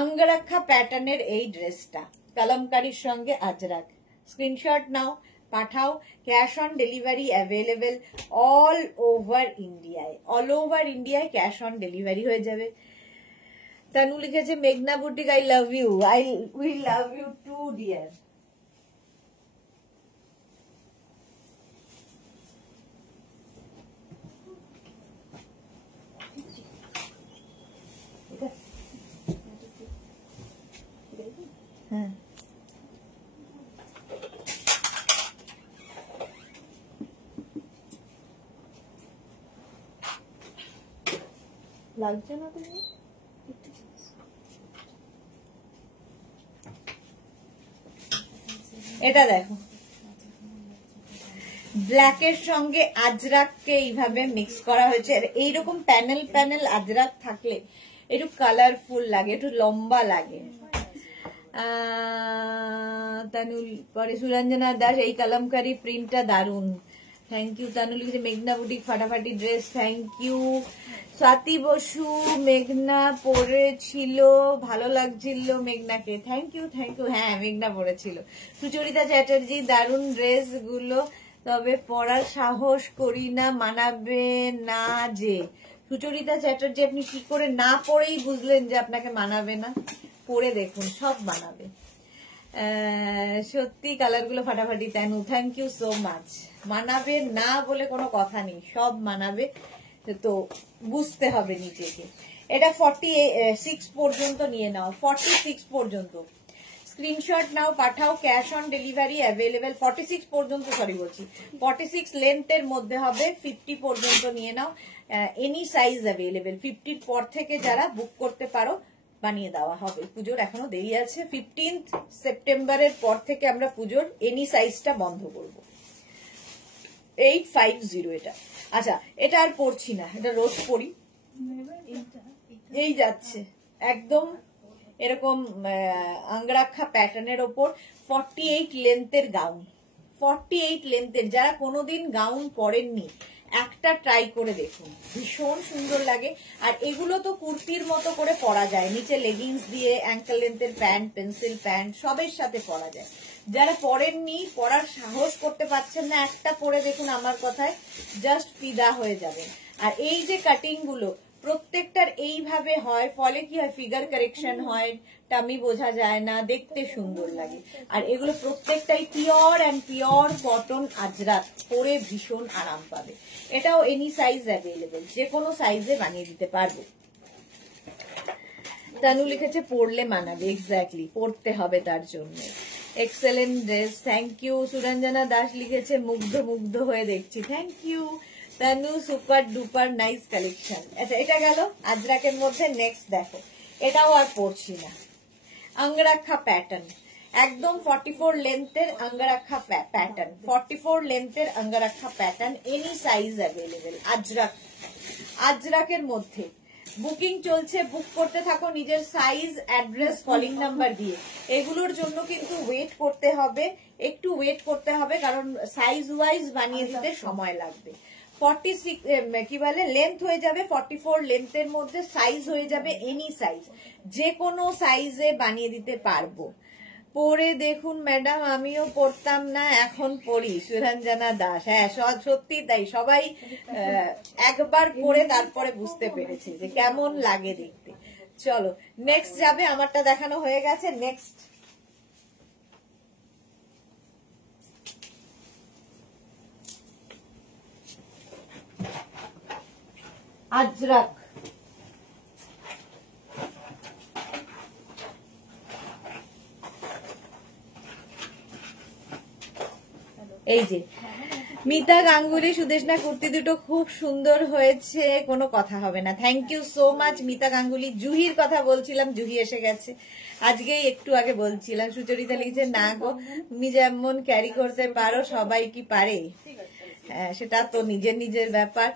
অঙ্গরাক্ষা প্যাটার্নের এই ড্রেসটা কলমকারীর সঙ্গে আজরাক। স্ক্রিনশট নাও, পাঠাও। Cash on delivery available all over ইন্ডিয়ায়। অল ওভার ইন্ডিয়ায় ক্যাশ অন ডেলিভারি হয়ে যাবে। তানু লিখেছে মেঘনা boutique I love you. We love you too dear. হ্যাঁ লাগছে না তুমি? এটা দেখো, ব্ল্যাকের সঙ্গে আজরাককে এইভাবে মিক্স করা হয়েছে। আর এইরকম প্যানেল প্যানেল আজরাক থাকলে একটু কালারফুল লাগে, একটু লম্বা লাগে। তানুল পরে সুরঞ্জনা দাস, এই কলমকারী প্রিন্টটা দারুন, থ্যাংক ইউ। তানুল লিখেছে মেঘনা বুটিক ফাটাফাটি dress, thank you. Swati Basu, মেঘনা পরেছিল, ভালো লাগছিল মেঘনাকে, থ্যাংক ইউ থ্যাংক ইউ। হ্যাঁ মেঘনা পরেছিল। সুচরিতা চ্যাটার্জি, দারুন ড্রেস গুলো, তবে পরার সাহস করি না, মানাবে না যে। সুচরিতা চ্যাটার্জি, আপনি কি করে না পরেই বুঝলেন যে আপনাকে মানাবে না? পরে দেখুন, সব মানাবে। সত্যি কালারগুলো ফাটাফাটি। Tanu, thank you so much. মানাবে না বলে কোনো কথা নেই, সব মানাবে, তো বুঝতে হবে নিজেকে। এটা 46 পর্যন্ত নিয়ে নাও, 46 পর্যন্ত স্ক্রিনশট নাও, পাঠাও। ক্যাশ অন ডেলিভারি অ্যাভেলেবেল 46 পর্যন্ত, সরি বলছি 46 লেন্থের মধ্যে হবে। 50 পর্যন্ত নিয়ে নাও, এনি সাইজ অ্যাভেলেবেল। 50 পর থেকে যারা বুক করতে পারো বানিয়ে দেওয়া হবে। পুজোর এখনো দেরি আছে, 15 সেপ্টেম্বরের পর থেকে আমরা পুজোর এনি সাইজটা বন্ধ করব। 850 এটা। আচ্ছা এটা আর পরছি না, এটা রোজ পরি। এই যাচ্ছে একদম এরকম আঙ্গরাক্ষা প্যাটার্নের ওপর 48 লেন্থের গাউন, 48 লেন্থের। যারা কোনোদিন গাউন পরেননি একটা ট্রাই করে দেখুন, ভীষণ সুন্দর লাগে। আর এগুলো তো কুর্তির মতো করে পরা যায়, নিচে লেগিংস দিয়ে, অ্যাঙ্কেল লেন্থের প্যান্ট, পেন্সিল প্যান্ট সবের সাথে পরা যায়। যারা পরেননি, পরার সাহস করতে পারছেন না, একটা পরে দেখুন, আমার কথায় জাস্ট ফিদা হয়ে যাবেন। আর এই যে কাটিং গুলো প্রত্যেকটার এইভাবে হয়, ফলে কি হয়, ফিগার কারেকশন হয়, টামি বোঝা যায় না, দেখতে সুন্দর লাগে। আর এগুলো প্রত্যেকটাই pure and pure cotton Ajrak, পরে ভীষণ আরাম পাবে। এটাও এনি সাইজ অ্যাভেলেবেল, যে কোনো সাইজে বানিয়ে দিতে পারবো। তানু লিখেছে পরলে মানাবে, এক্স্যাক্টলি পরতে হবে তার জন্য। Excellent dress, thank you. Suranjana Das লিখেছে মুগ্ধ মুগ্ধ হয়ে দেখছি, thank you Tanu, super duper nice collection. আচ্ছা এটা গেল আজরাকের মধ্যে। নেক্সট দেখো, এটাও আর পরছি না, আঙ্গরাক্ষা প্যাটার্ন, একদম 44 লেন্থের আঙ্গরাক্ষা প্যাটার্ন, 44 লেন্থের angrakha pattern, any size available. Ajrakh, আজরাকের মধ্যে বুকিং চলছে, বুক করতে থাকো নিজের সাইজ, অ্যাড্রেস, কলিং নাম্বার দিয়ে। এগুলোর জন্য কিন্তু ওয়েট করতে হবে, একটু ওয়েট করতে হবে, কারণ সাইজ ওয়াইজ বানিয়ে দিতে সময় লাগবে। 46 কি বলে লেন্থ হয়ে যাবে 44 লেন্থের মধ্যে, সাইজ হয়ে যাবে এনি সাইজ, যে কোনো সাইজে বানিয়ে দিতে পারবো। পরে দেখুন ম্যাডাম, আমিও পড়তাম না, এখন পড়ি। সুরঞ্জনা দাস, হ্যাঁ সত্যি তাই, সবাই একবার পড়ে তারপরে বুঝতে পেরেছে যে কেমন লাগে দেখতে। চলো নেক্সট যাবে, আমারটা দেখানো হয়ে গেছে। নেক্সট আজরাক, এই যে মিতা গাঙ্গুলি, সুদেশনা কুর্তি দুটো খুব সুন্দর হয়েছে, কোনো কথা হবে না। Thank you so much Mita Ganguly. জুহির কথা বলছিলাম, জুহি এসে গেছে, আজকেই একটু আগে বলছিলাম। সুচরিতা লিখছে না গো, তুমি যেমন ক্যারি করতে পারো সবাই কি পারে? হ্যাঁ সেটা তো নিজের নিজের ব্যাপার।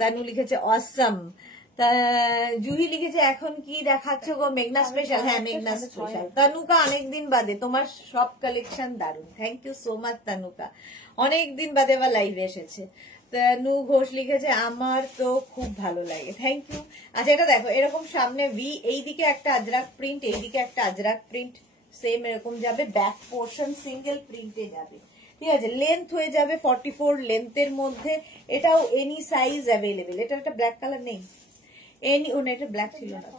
তানু লিখেছে অসম। জুহি লিখেছে এখন কি দেখাচ্ছ গো, মেঘনা স্পেশাল? হ্যাঁ মেঘনা স্পেশাল। তানুকা অনেকদিন বাদে, তোমার সব কালেকশন দারুন, থ্যাংক ইউ সো মাচ তানুকা, অনেকদিন বাদে আবার লাইভে এসেছে। তানু ঘোষ লিখেছে আমার তো খুব ভালো লাগে, থ্যাংক ইউ। আচ্ছা এটা দেখো, এরকম সামনে ভি, এইদিকে একটা আজরাক প্রিন্ট, এইদিকে একটা আজরাক প্রিন্ট, সেম এরকম যাবে, ব্যাক পোর্শন সিঙ্গেল প্রিন্টে যাবে, ঠিক আছে। লেন্থ হয়ে যাবে 44 লেন্থের মধ্যে, এটাও এনি সাইজ অ্যাভেলেবেল। এটা একটা ব্ল্যাক কালার নেই, এনি এটা ব্ল্যাক ছিল না,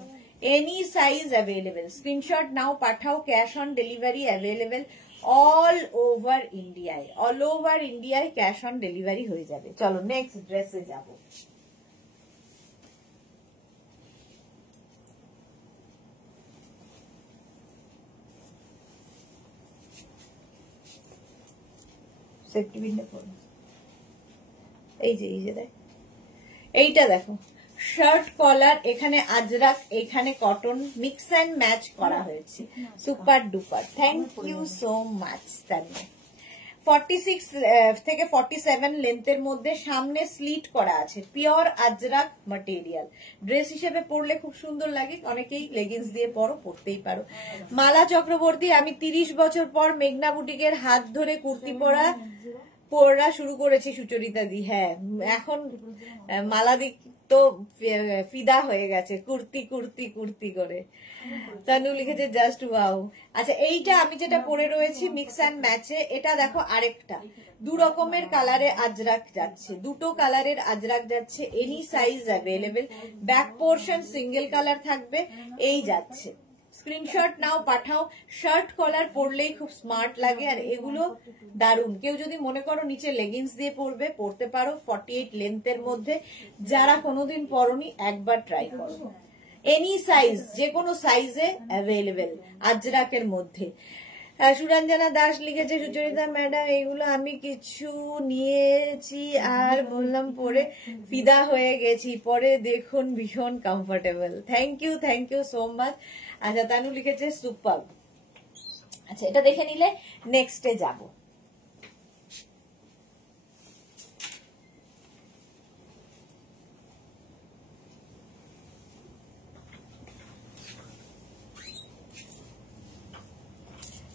এনি সাইজ অ্যাভেলেবেল। স্ক্রিনশট নাও, পাঠাও, cash on delivery available all over ইন্ডিয়ায়, অল ওভার ইন্ডিয়ায় ক্যাশ অন ডেলিভারি হয়ে যাবে। চলো নেক্সট ড্রেসে যাব। সেফটি পিনটা পড়ো, এই যে দেখ, এইটা দেখো, শার্ট কলার, এখানে আজরাক, এখানে কটন, মিক্স অ্যান্ড ম্যাচ করা হয়েছে, super duper. Thank you so much Tanu. 46 থেকে 47 লেন্থের মধ্যে, সামনে স্লিট করা আছে, পিওর আজরাক ম্যাটেরিয়াল। ড্রেস হিসেবে পরলে খুব সুন্দর লাগে, অনেকেই লেগিংস দিয়ে পরো, পরতেই পারো। মালা চক্রবর্তী, আমি 30 বছর পর মেঘনা বুটিকের হাত ধরে কুর্তি পরা শুরু করেছি সুচরিতা দি। হ্যাঁ এখন মালা দি তো ফিদা হয়ে গেছে, কুর্তি কুর্তি কুর্তি করে। তানু লিখেছে জাস্ট ওয়াও। আচ্ছা এইটা আমি যেটা পরে রয়েছি মিক্স অ্যান্ড ম্যাচে, এটা দেখো আরেকটা, দু রকমের কালারে আজরাক যাচ্ছে, দুটো কালারের আজরাক যাচ্ছে, any size available. Back portion single colour থাকবে, এই যাচ্ছে। স্ক্রিনশট নাও, পাঠাও। শার্ট কলার পরলেই খুব স্মার্ট লাগে, আর এগুলো দারুন। কেউ যদি মনে করো নিচে লেগিংস দিয়ে পরবে, পরতে পারো, 48 লেন্থের মধ্যে। যারা কোনোদিন পরনি একবার ট্রাই করো, এনি সাইজ, যে কোনো সাইজে অ্যাভেলেবেল আজরাকের মধ্যে। সুরঞ্জনা দাস লিখেছে সুচরিতা ম্যাডাম এইগুলো আমি কিছু নিয়েছি আর বললাম পরে ফিদা হয়ে গেছি, পরে দেখুন ভীষণ comfortable. Thank you so much. আচ্ছা তানু লিখেছে সুপার। আচ্ছা এটা দেখে নিলে নেক্সটে যাব।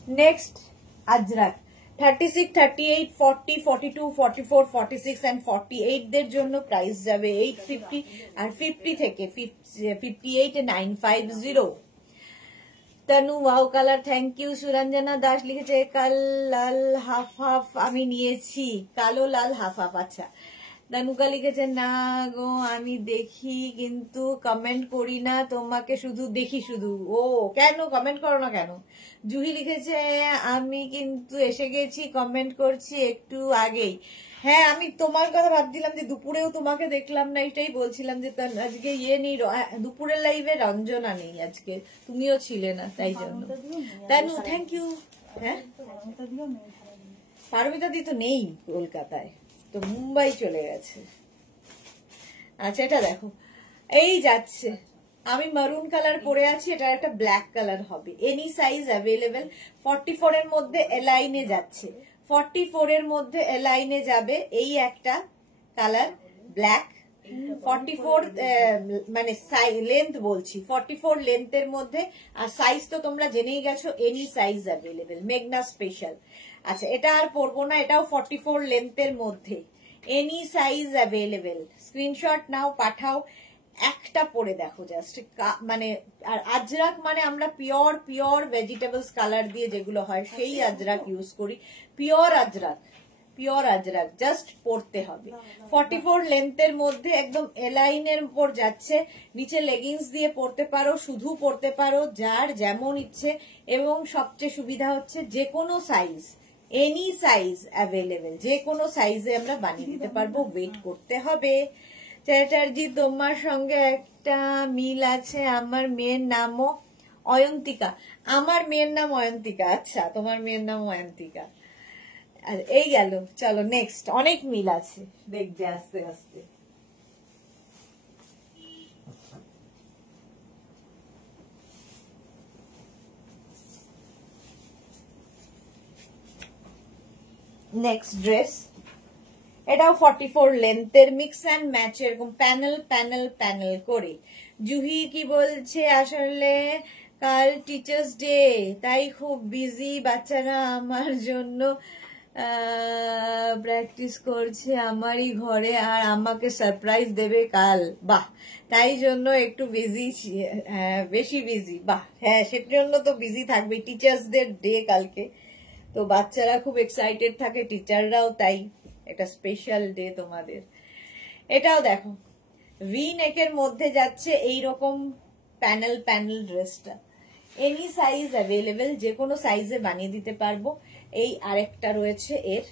নেক্সট আজরাক 36, 38, 40, 42, 44, 46 and 48 দের জন্য প্রাইস যাবে 850 আর 50 থেকে 58 এ 950। Tanu wow colour, thank you. Suranjana Das লিখেছে কাল লাল হাফ হাফ আমি নিয়েছি, কালো লাল হাফ হাফ। আচ্ছা, দানুকা লিখেছে না গো আমি দেখি কিন্তু কমেন্ট করি না, তোমাকে শুধু দেখি শুধু। ও কেন কমেন্ট করো না কেন? জুহি লিখেছে আমি কিন্তু এসে গেছি, কমেন্ট করছি একটু আগেই। হ্যাঁ, আমি তোমার কথা ভাবছিলাম যে দুপুরেও তোমাকে দেখলাম না, এটাই বলছিলাম যে আজকে নেই, দুপুরের লাইভে রঞ্জনা নেই আজকে, তুমিও ছিলে না, তাই জন্য। Tanu thank you. হ্যাঁ, পারমিতা দি তো নেই কলকাতায়, তো মুম্বাই চলে গেছে। আচ্ছা, এটা দেখো, এই যাচ্ছে, আমি মারুন কালার পরে আছি, এটা একটা ব্ল্যাক কালার হবে। Any size available. 44 এর মধ্যে এলাইনে যাচ্ছে, 44 এর মধ্যে এলাইনে যাবে এই একটা কালার ব্ল্যাক। 44 মানে লেন্থ বলছি, 44 লেন্থের মধ্যে। আর সাইজ তো তোমরা জেনেই গেছো, এনি সাইজ অ্যাভেলেবেল, মেঘনা স্পেশাল। আচ্ছা, এটা আর পরবো না, এটাও 44 লেন্থের মধ্যে, এনি সাইজ অ্যাভেলেবেল। স্ক্রিনশট নাও, পাঠাও, একটা পরে দেখো জাস্ট। মানে আর আজরাক মানে আমরা পিওর পিওর ভেজিটেবলস কালার দিয়ে যেগুলো হয় সেই আজরাক ইউজ করি, pure Ajrak, pure Ajrak just পরতে হবে। 44 লেন্থের মধ্যে একদম এলাইনের উপর যাচ্ছে, নিচে লেগিংস দিয়ে পরতে পারো, শুধু পরতে পারো, যার যেমন ইচ্ছে। এবং সবচেয়ে সুবিধা হচ্ছে যে কোনো সাইজ, এনি সাইজ অ্যাভেলেবেল, যে কোনো সাইজে আমরা বানিয়ে দিতে পারবো, ওয়েট করতে হবে। চ্যাটার্জি তোমার সঙ্গে একটা মিল আছে, আমার মেয়ের নামও অয়ন্তিকা। আমার মেয়ের নাম অয়ন্তিকা। আচ্ছা, তোমার মেয়ের নাম অয়ন্তিকা। এই গেল, চলো নেক্সট। অনেক মিল আছে, দেখবে আস্তে আস্তে। নেক্সট ড্রেস, এটাও 44 লেন্থের, মিক্স অ্যান্ড ম্যাচ, এরকম প্যানেল প্যানেল প্যানেল করে। জুহি কি বলছে, আসলে কাল টিচার্স ডে, তাই খুব বিজি, বাচ্চারা আমার জন্য প্র্যাকটিস করছে আমারই ঘরে, আর আমাকে সারপ্রাইজ দেবে কাল। বাহ, তাই জন্য একটু বিজি, বেশি বিজি। বাহ, হ্যাঁ, সেটার জন্য তো বিজি থাকবে, টিচার্সদের ডে কালকে, তো বাচ্চারা খুব এক্সাইটেড থাকে, টিচাররাও তাই, এটা স্পেশাল ডে তোমাদের। এটাও দেখো, ভি নেকের মধ্যে যাচ্ছে এইরকম প্যানেল প্যানেল ড্রেসটা, এনি সাইজ অ্যাভেলেবেল, যে কোনো সাইজে বানিয়ে দিতে পারবো। এই আরেকটা রয়েছে এর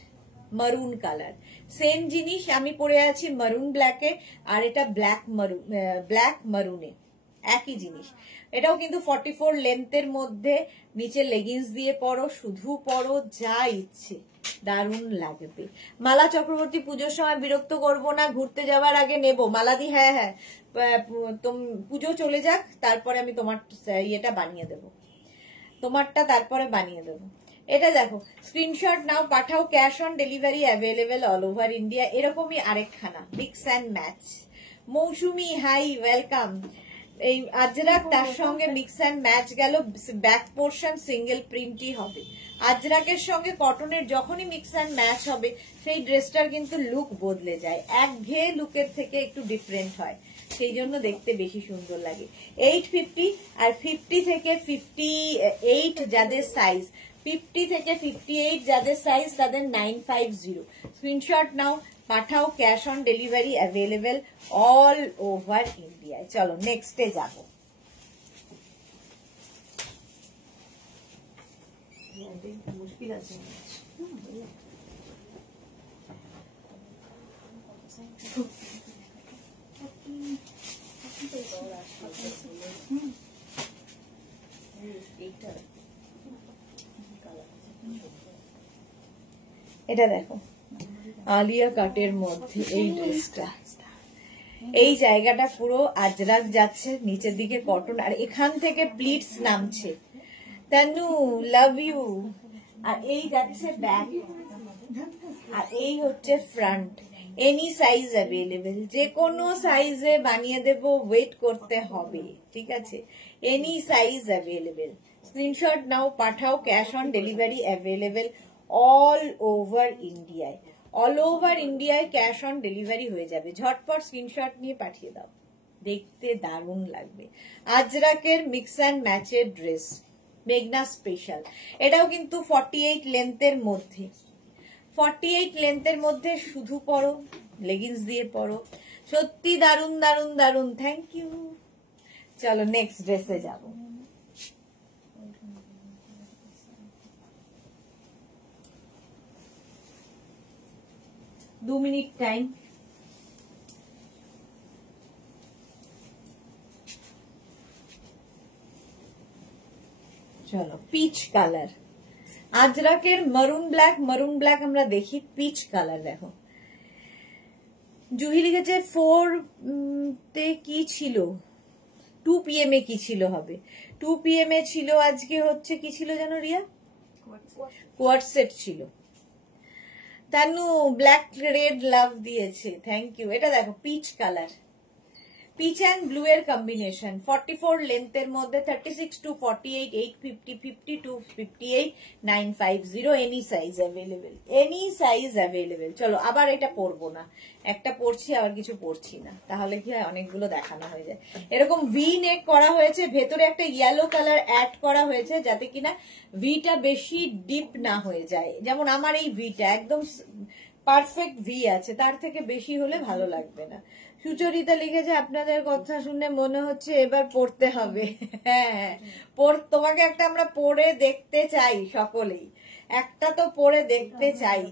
মারুন কালার, সেম জিনিস আমি পরে আছি মারুন ব্ল্যাকে, আর এটা ব্ল্যাক মারুনে, একই জিনিস। এটাও কিন্তু 44 লেন্থের মধ্যে, নিচে লেগিংস দিয়ে পরো, শুধু পরো, যা ইচ্ছে, দারুণ লাগবে। মালা চক্রবর্তী, পুজোর সময় বিরক্ত করবো না, ঘুরতে যাওয়ার আগে নেব। মালাদি হ্যাঁ হ্যাঁ, পুজো চলে যাক, তারপরে আমি তোমার ইয়েটা বানিয়ে দেব, তোমারটা তারপরে বানিয়ে দেব। এটা দেখো, স্ক্রিনশট নাও, পাঠাও, cash on delivery available all over India. এরকমই আরেকখানা mix and match. Mousumi hi, welcome. এই আজরাক, তার সঙ্গে মিক্স অ্যান্ড ম্যাচ গেল, ব্যাক পোর্শন সিঙ্গেল প্রিন্টই হবে। আজরাকের সঙ্গে কটনের যখনই মিক্স অ্যান্ড ম্যাচ হবে, সেই ড্রেসটার কিন্তু লুক বদলে যায়, একঘেয়ে লুকের থেকে একটু ডিফারেন্ট হয়, সেই জন্য দেখতে বেশি সুন্দর লাগে। 850 আর 50 থেকে 58 যাদের সাইজ, 50 থেকে 58 যাদের সাইজ, তাদের 950। স্ক্রিনশট নাও, পাঠাও, cash on delivery available all over ইন্ডিয়ায়। চলো নেক্সটে যাবো। মুশকিল আছে, এটা দেখো, আলিয়া কাটের মধ্যে এই ড্রেসটা, এই জায়গাটা পুরো আজরাক যাচ্ছে, নিচের দিকে কটন, আর এখান থেকে প্লিটস নামছে। Tanu love you. আর এই যাচ্ছে ব্যাক, আর এই হচ্ছে ফ্রন্ট। এনি সাইজ অ্যাভেলেবেল, যে কোনো সাইজে বানিয়ে দেব, ওয়েট করতে হবে, ঠিক আছে? Any size available. স্ক্রিনশট নাও, পাঠাও। Cash on delivery available all over ইন্ডিয়ায়। অল ওভার ইন্ডিয়ায় ক্যাশ অন ডেলিভারি হয়ে যাবে। ঝটপট স্ক্রিনশট নিয়ে পাঠিয়ে দাও, দেখতে দারুণ লাগবে। আজরাকের মিক্স অ্যান্ড ম্যাচের ড্রেস, মেঘনা স্পেশাল। এটাও কিন্তু 48 লেন্থের মধ্যে, 48 লেন্থের মধ্যে। শুধু পরো, লেগিংস দিয়ে পরো, সত্যি দারুণ দারুণ দারুণ। Thank you. চলো নেক্সট ড্রেসে যাব। 2 মিনিট টাইম। চলো, পিচ কালার, আজরাকের মারুন ব্ল্যাক আমরা দেখি। পিচ কালার দেখো, জুহি লিখেছে 4 তে কি ছিল, 2 PM এ কি ছিল হবে। 2 PM এ ছিল আজকে হচ্ছে কি ছিল জানো রিয়া? কোয়ার্ড সেট ছিল। তানু ব্ল্যাক রেড লাভ দিয়েছে, থ্যাংক ইউ। এটা দেখো peach colour, peach and blue এর কম্বিনেশন। 44 লেন্থের মধ্যে, 36 to 48, 850, 50 to 58, 950, any size available, any size available. চলো আবার এটা পরবো না, একটা পরছি আবার কিছু পরছি না, তাহলে কি হয় অনেকগুলো দেখানো হয়ে যায়। এরকম ভি নেক করা হয়েছে, ভেতরে একটা ইয়েলো কালার অ্যাড করা হয়েছে যাতে কিনা ভিটা বেশি ডিপ না হয়ে যায়। যেমন আমার এই ভিটা একদম পারফেক্ট ভি আছে, তার থেকে বেশি হলে ভালো লাগবে না। সুচরিতা লিখেছে আপনাদের কথা শুনে মনে হচ্ছে এবার পড়তে হবে। হ্যাঁ, তোমাকে একটা আমরা পড়ে দেখতে চাই, সকলেই একটা তো পড়ে দেখতে চাই।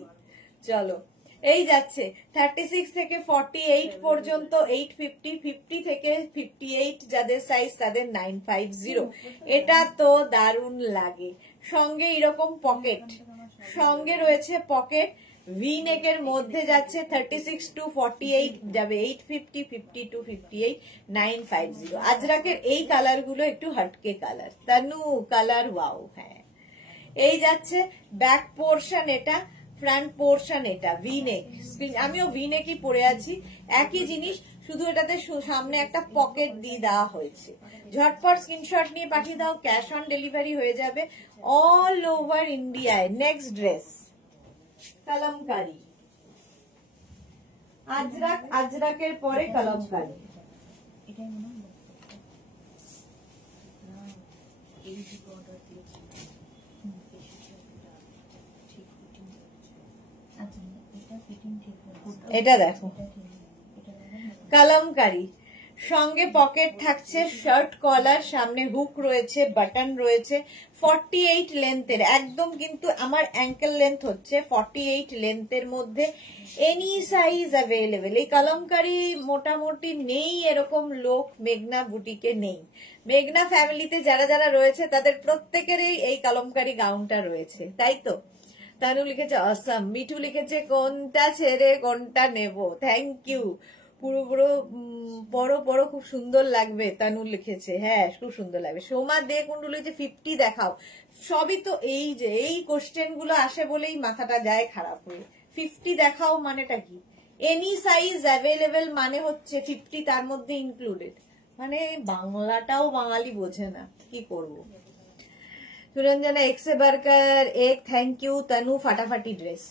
চলো, এই যাচ্ছে 36 থেকে 48 পর্যন্ত 850, 50 থেকে 58 যাদের সাইজ তাদের 950। এটা তো দারুণ লাগে। সঙ্গে এরকম পকেট, সঙ্গে রয়েছে পকেট। ভি নেকের মধ্যে যাচ্ছে 36 to 48 যাবে 850, 50 to 58, 950। আজরাকের এই কালার গুলো একটু হটকে কালার। Tanu colour wow. হ্যাঁ, এই যাচ্ছে ব্যাক পোর্শন, এটা ফ্রন্ট পোর্শন, এটা ভি নেক। আমিও ভি নেকই পরে আছি, একই জিনিস, শুধু এটাতে সামনে একটা পকেট দিয়ে দেওয়া হয়েছে। ঝটপট স্ক্রিনশট নিয়ে পাঠিয়ে দাও, ক্যাশ অন ডেলিভারি হয়ে যাবে অল ওভার ইন্ডিয়ায়। নেক্সট ড্রেস কলমকারি, আজরাকের পরে কলমকারি। এটা দেখো কলমকারি, সঙ্গে পকেট থাকছে, শার্ট কলার, সামনে হুক রয়েছে, বাটন রয়েছে। 48 লেন্থের একদম, কিন্তু আমার অ্যাঙ্কেল লেন্থ হচ্ছে 48 লেন্থের মধ্যে, এনি সাইজ অ্যাভেলেবেল। এই কলমকারি মোটামুটি নেই এরকম লোক মেঘনা বুটিকে নেই। মেঘনা ফ্যামিলিতে যারা যারা রয়েছে তাদের প্রত্যেকেরই এই কলমকারি গাউনটা রয়েছে, তাই তো? তানু লিখেছে অসম, মিঠু লিখেছে কোনটা ছেড়ে কোনটা নেব। Thank you. পুরো পুরো পরো পরো, খুব সুন্দর লাগবে। তানু লিখেছে হ্যাঁ খুব সুন্দর লাগবে। সোমা দে কুন্ডু লিখেছে 50 দেখাও। সবই তো এই যে এই কোশ্চেন গুলো আসে বলেই মাথাটা যায় খারাপ হয়ে। 50 দেখাও মানেটা কি? এনি সাইজ অ্যাভেলেবেল মানে হচ্ছে 50 তার মধ্যে ইনক্লুডেড। মানে বাংলাটাও বাঙালি বোঝে না, কি করবো। সুরঞ্জনা এক্সে বার্কার এক, থ্যাংক ইউ। তানু ফাটাফাটি ড্রেস,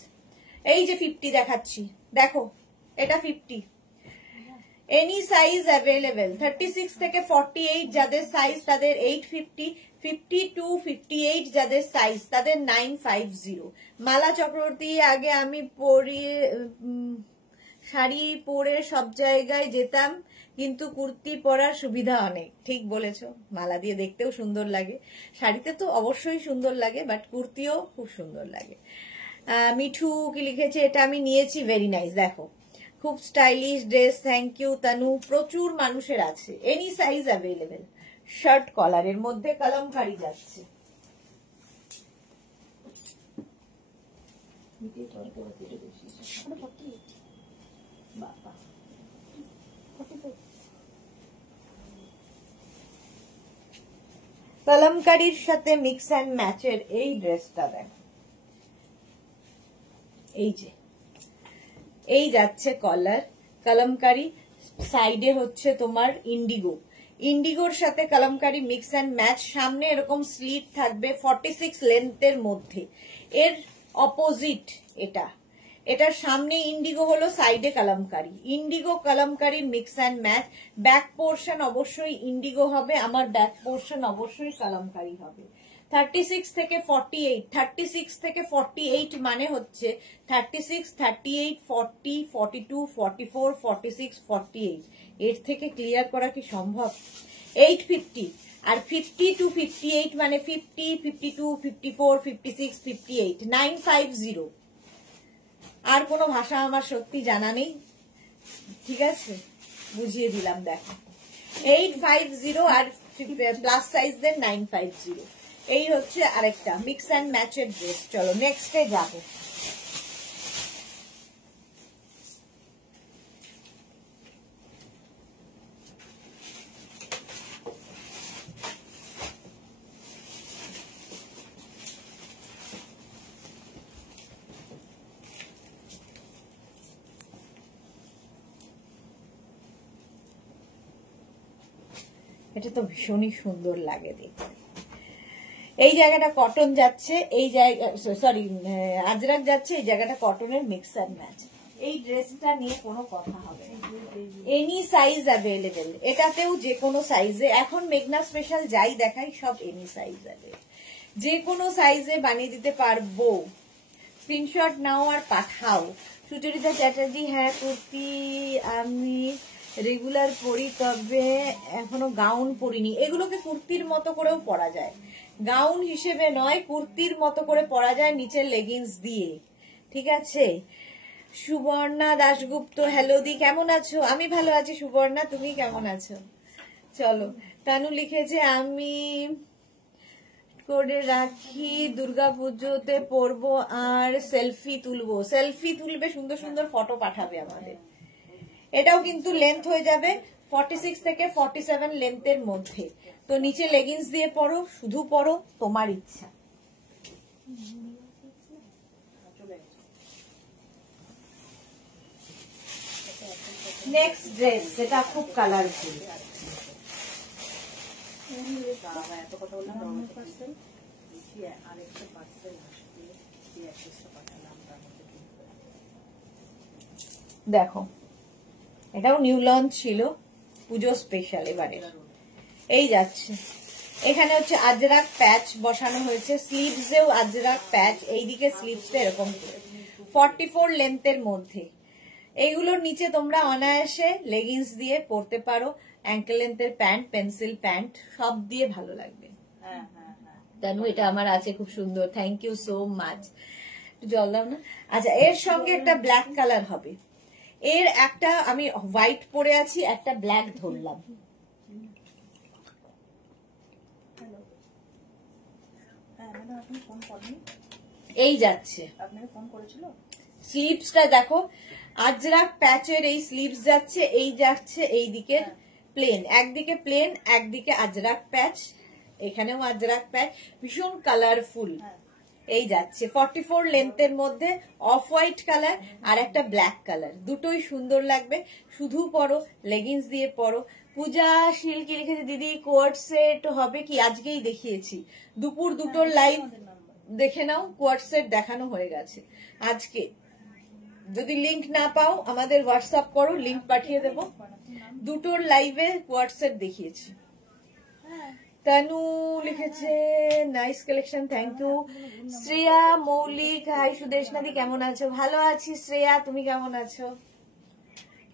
এই যে 50 দেখাচ্ছি, দেখো এটা 50, এনি সাইজ অ্যাভেলেবেল। 36 থেকে 48 যাদের সাইজ তাদের 850, 50 to 58 যাদের সাইজ তাদের 950। মালা চক্রবর্তী, আগে আমি শাড়ি পরে সব জায়গায় যেতাম, কিন্তু কুর্তি পরার সুবিধা অনেক। ঠিক বলেছো, মালা দিয়ে দেখতেও সুন্দর লাগে, শাড়িতে তো অবশ্যই সুন্দর লাগে, বাট কুর্তিও খুব সুন্দর লাগে। মিঠু কি লিখেছে, এটা আমি নিয়েছি, ভেরি নাইস। দেখো খুব stylish dress, thank you Tanu. প্রচুর মানুষের আছে, এনি সাইজ অ্যাভেলেবেল। শার্ট কলারের মধ্যে কলমকারি যাচ্ছে। কলমকারির সাথে মিক্স অ্যান্ড ম্যাচের এই ড্রেসটা দেখ, এই যে এই যাচ্ছে কলার কলমকারি, সাইডে হচ্ছে তোমার ইন্ডিগো। ইন্ডিগোর সাথে কালামকারি মিক্স অ্যান্ড ম্যাচ। সামনে এরকম স্লিট থাকবে 46 লেন্থের মধ্যে। এর অপোজিট এটা, এটার সামনে ইন্ডিগো হলো, সাইডে kalamkari. Indigo kalamkari mix and match. Back portion অবশ্যই ইন্ডিগো হবে, আমার ব্যাক পোর্শন অবশ্যই কালামকারি হবে। 36 থেকে 48, 36 থেকে 48 মানে হচ্ছে 36, 38, 40, 42, 44, 46, 48। এর থেকে ক্লিয়ার করা কি সম্ভব? 850 আর 50 to 58 মানে 50, 52, 54, 56, 58, 950। আর কোনো ভাষা আমার সত্যি জানা নেই, ঠিক আছে, বুঝিয়ে দিলাম। দেখো 850 আর প্লাস সাইজ দেন 950। এই হচ্ছে আরেকটা মিক্স অ্যান্ড ম্যাচের ড্রেস। চলো নেক্সটে যাবো। এটা তো ভীষণই সুন্দর লাগে দেখতে। এই জায়গাটা কটন যাচ্ছে, এই জায়গা সরি আজরাক যাচ্ছে, এই জায়গাটা কটনের মিক্স অ্যান্ড ম্যাচ। এই ড্রেসটা নিয়ে কোনো কথা হবে না, এনি সাইজ অ্যাভেলেবেল। এটাতেও যে কোনো সাইজে, এখন মেঘনা স্পেশাল যাই দেখাই সব এনি সাইজ অ্যাভেলেবেল, যে কোনো সাইজে বানিয়ে দিতে পারবো। স্ক্রিনশট নাও আর পাঠাও। সুচরিতা চ্যাটার্জি, হ্যাঁ কুর্তি আমি রেগুলার পরি, তবে এখনো গাউন পরিনি। এগুলোকে কুর্তির মতো করেও পরা যায়, গাউন হিসেবে নয়, কুর্তির মতো করে পরা যায় নিচের লেগিংস দিয়ে, ঠিক আছে। সুবর্ণা দাশগুপ্ত, হ্যালো দি, কেমন আছো? আমি ভালো আছি সুবর্ণা, তুমি কেমন আছো? চলো, তানু লিখেছে আমি করে রাখি, দুর্গাপুজোতে পরবো আর সেলফি তুলবো। সেলফি তুলবে, সুন্দর সুন্দর ফটো পাঠাবে আমাদের। এটাও কিন্তু লেন্থ হয়ে যাবে 46 থেকে 47 লেন্থের মধ্যে। তো নিচে লেগিংস দিয়ে পরো, শুধু পরো, তোমার ইচ্ছা। নেক্সট ড্রেস, যেটা খুব কালারফুল। দেখো এটাও নিউ লঞ্চ ছিল, পুজো স্পেশাল এবারে। এই যাচ্ছে, এখানে হচ্ছে আজরাক প্যাচ বসানো হয়েছে, স্লিভসেও আজরাক প্যাচ, এইদিকে স্লিভসটা এরকম 44 লেন্থের মধ্যে। এইগুলোর নিচে তোমরা অনায়াসে লেগিংস দিয়ে পরতে পারো, অ্যাঙ্কেল লেন্থের প্যান্ট, পেন্সিল প্যান্ট, সব দিয়ে ভালো লাগবে। তানু এটা আমার আছে, খুব সুন্দর, থ্যাংক ইউ সো মাচ। জল দাও না। আচ্ছা, এর সঙ্গে একটা ব্ল্যাক কালার হবে। এর একটা আমি হোয়াইট পরে আছি, একটা ব্ল্যাক ধরলাম। এই যাচ্ছে, স্লিভসটা দেখো, আজরাক প্যাচের এই স্লিভস যাচ্ছে, এই যাচ্ছে এই দিকে প্লেন, একদিকে প্লেন, একদিকে আজরাক প্যাচ, এখানেও আজরাক প্যাচ, ভীষণ কালারফুল। এই যাচ্ছে 44 লেন্থের মধ্যে, অফ হোয়াইট কালার আর একটা ব্ল্যাক কালার, দুটোই সুন্দর লাগবে। শুধু পরো, লেগিংস দিয়ে পরো। পূজা শিল কি লিখেছে দিদি, কোয়ার্ড সেট হবে কি? আজকেই দেখিয়েছি, দুপুর দুটোর লাইভ দেখে নাও, কোয়ার্ড সেট দেখানো হয়ে গেছে আজকে। যদি লিংক না পাও আমাদের হোয়াটসঅ্যাপ করো, লিংক পাঠিয়ে দেবো। দুটোর লাইভে কোয়ার্ড সেট দেখিয়েছি। তানু লিখেছে nice collection, thank you. Shreya Moulik, hi সুদেশনাদি, কেমন আছো? ভালো আছি শ্রেয়া, তুমি কেমন আছো?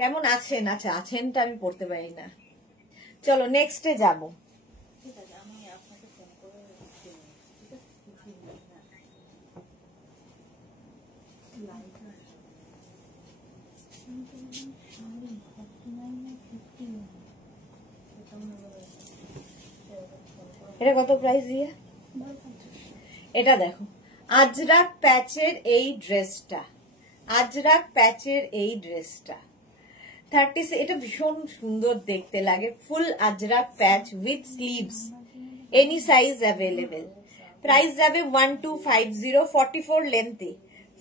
কেমন আছেন? আচ্ছা, আছেনটা আমি পড়তে পারি না। চলো নেক্সটে যাবো। এটা কত প্রাইস দিয়ে? এটা দেখো, আজরাক প্যাচের এই ড্রেসটা, আজরাক প্যাচের এই ড্রেসটা 30, এটা ভীষণ সুন্দর দেখতে লাগে। Full Ajrakh patch with sleeves, any size available. Price যাবে 1250, 44 লেন্থে।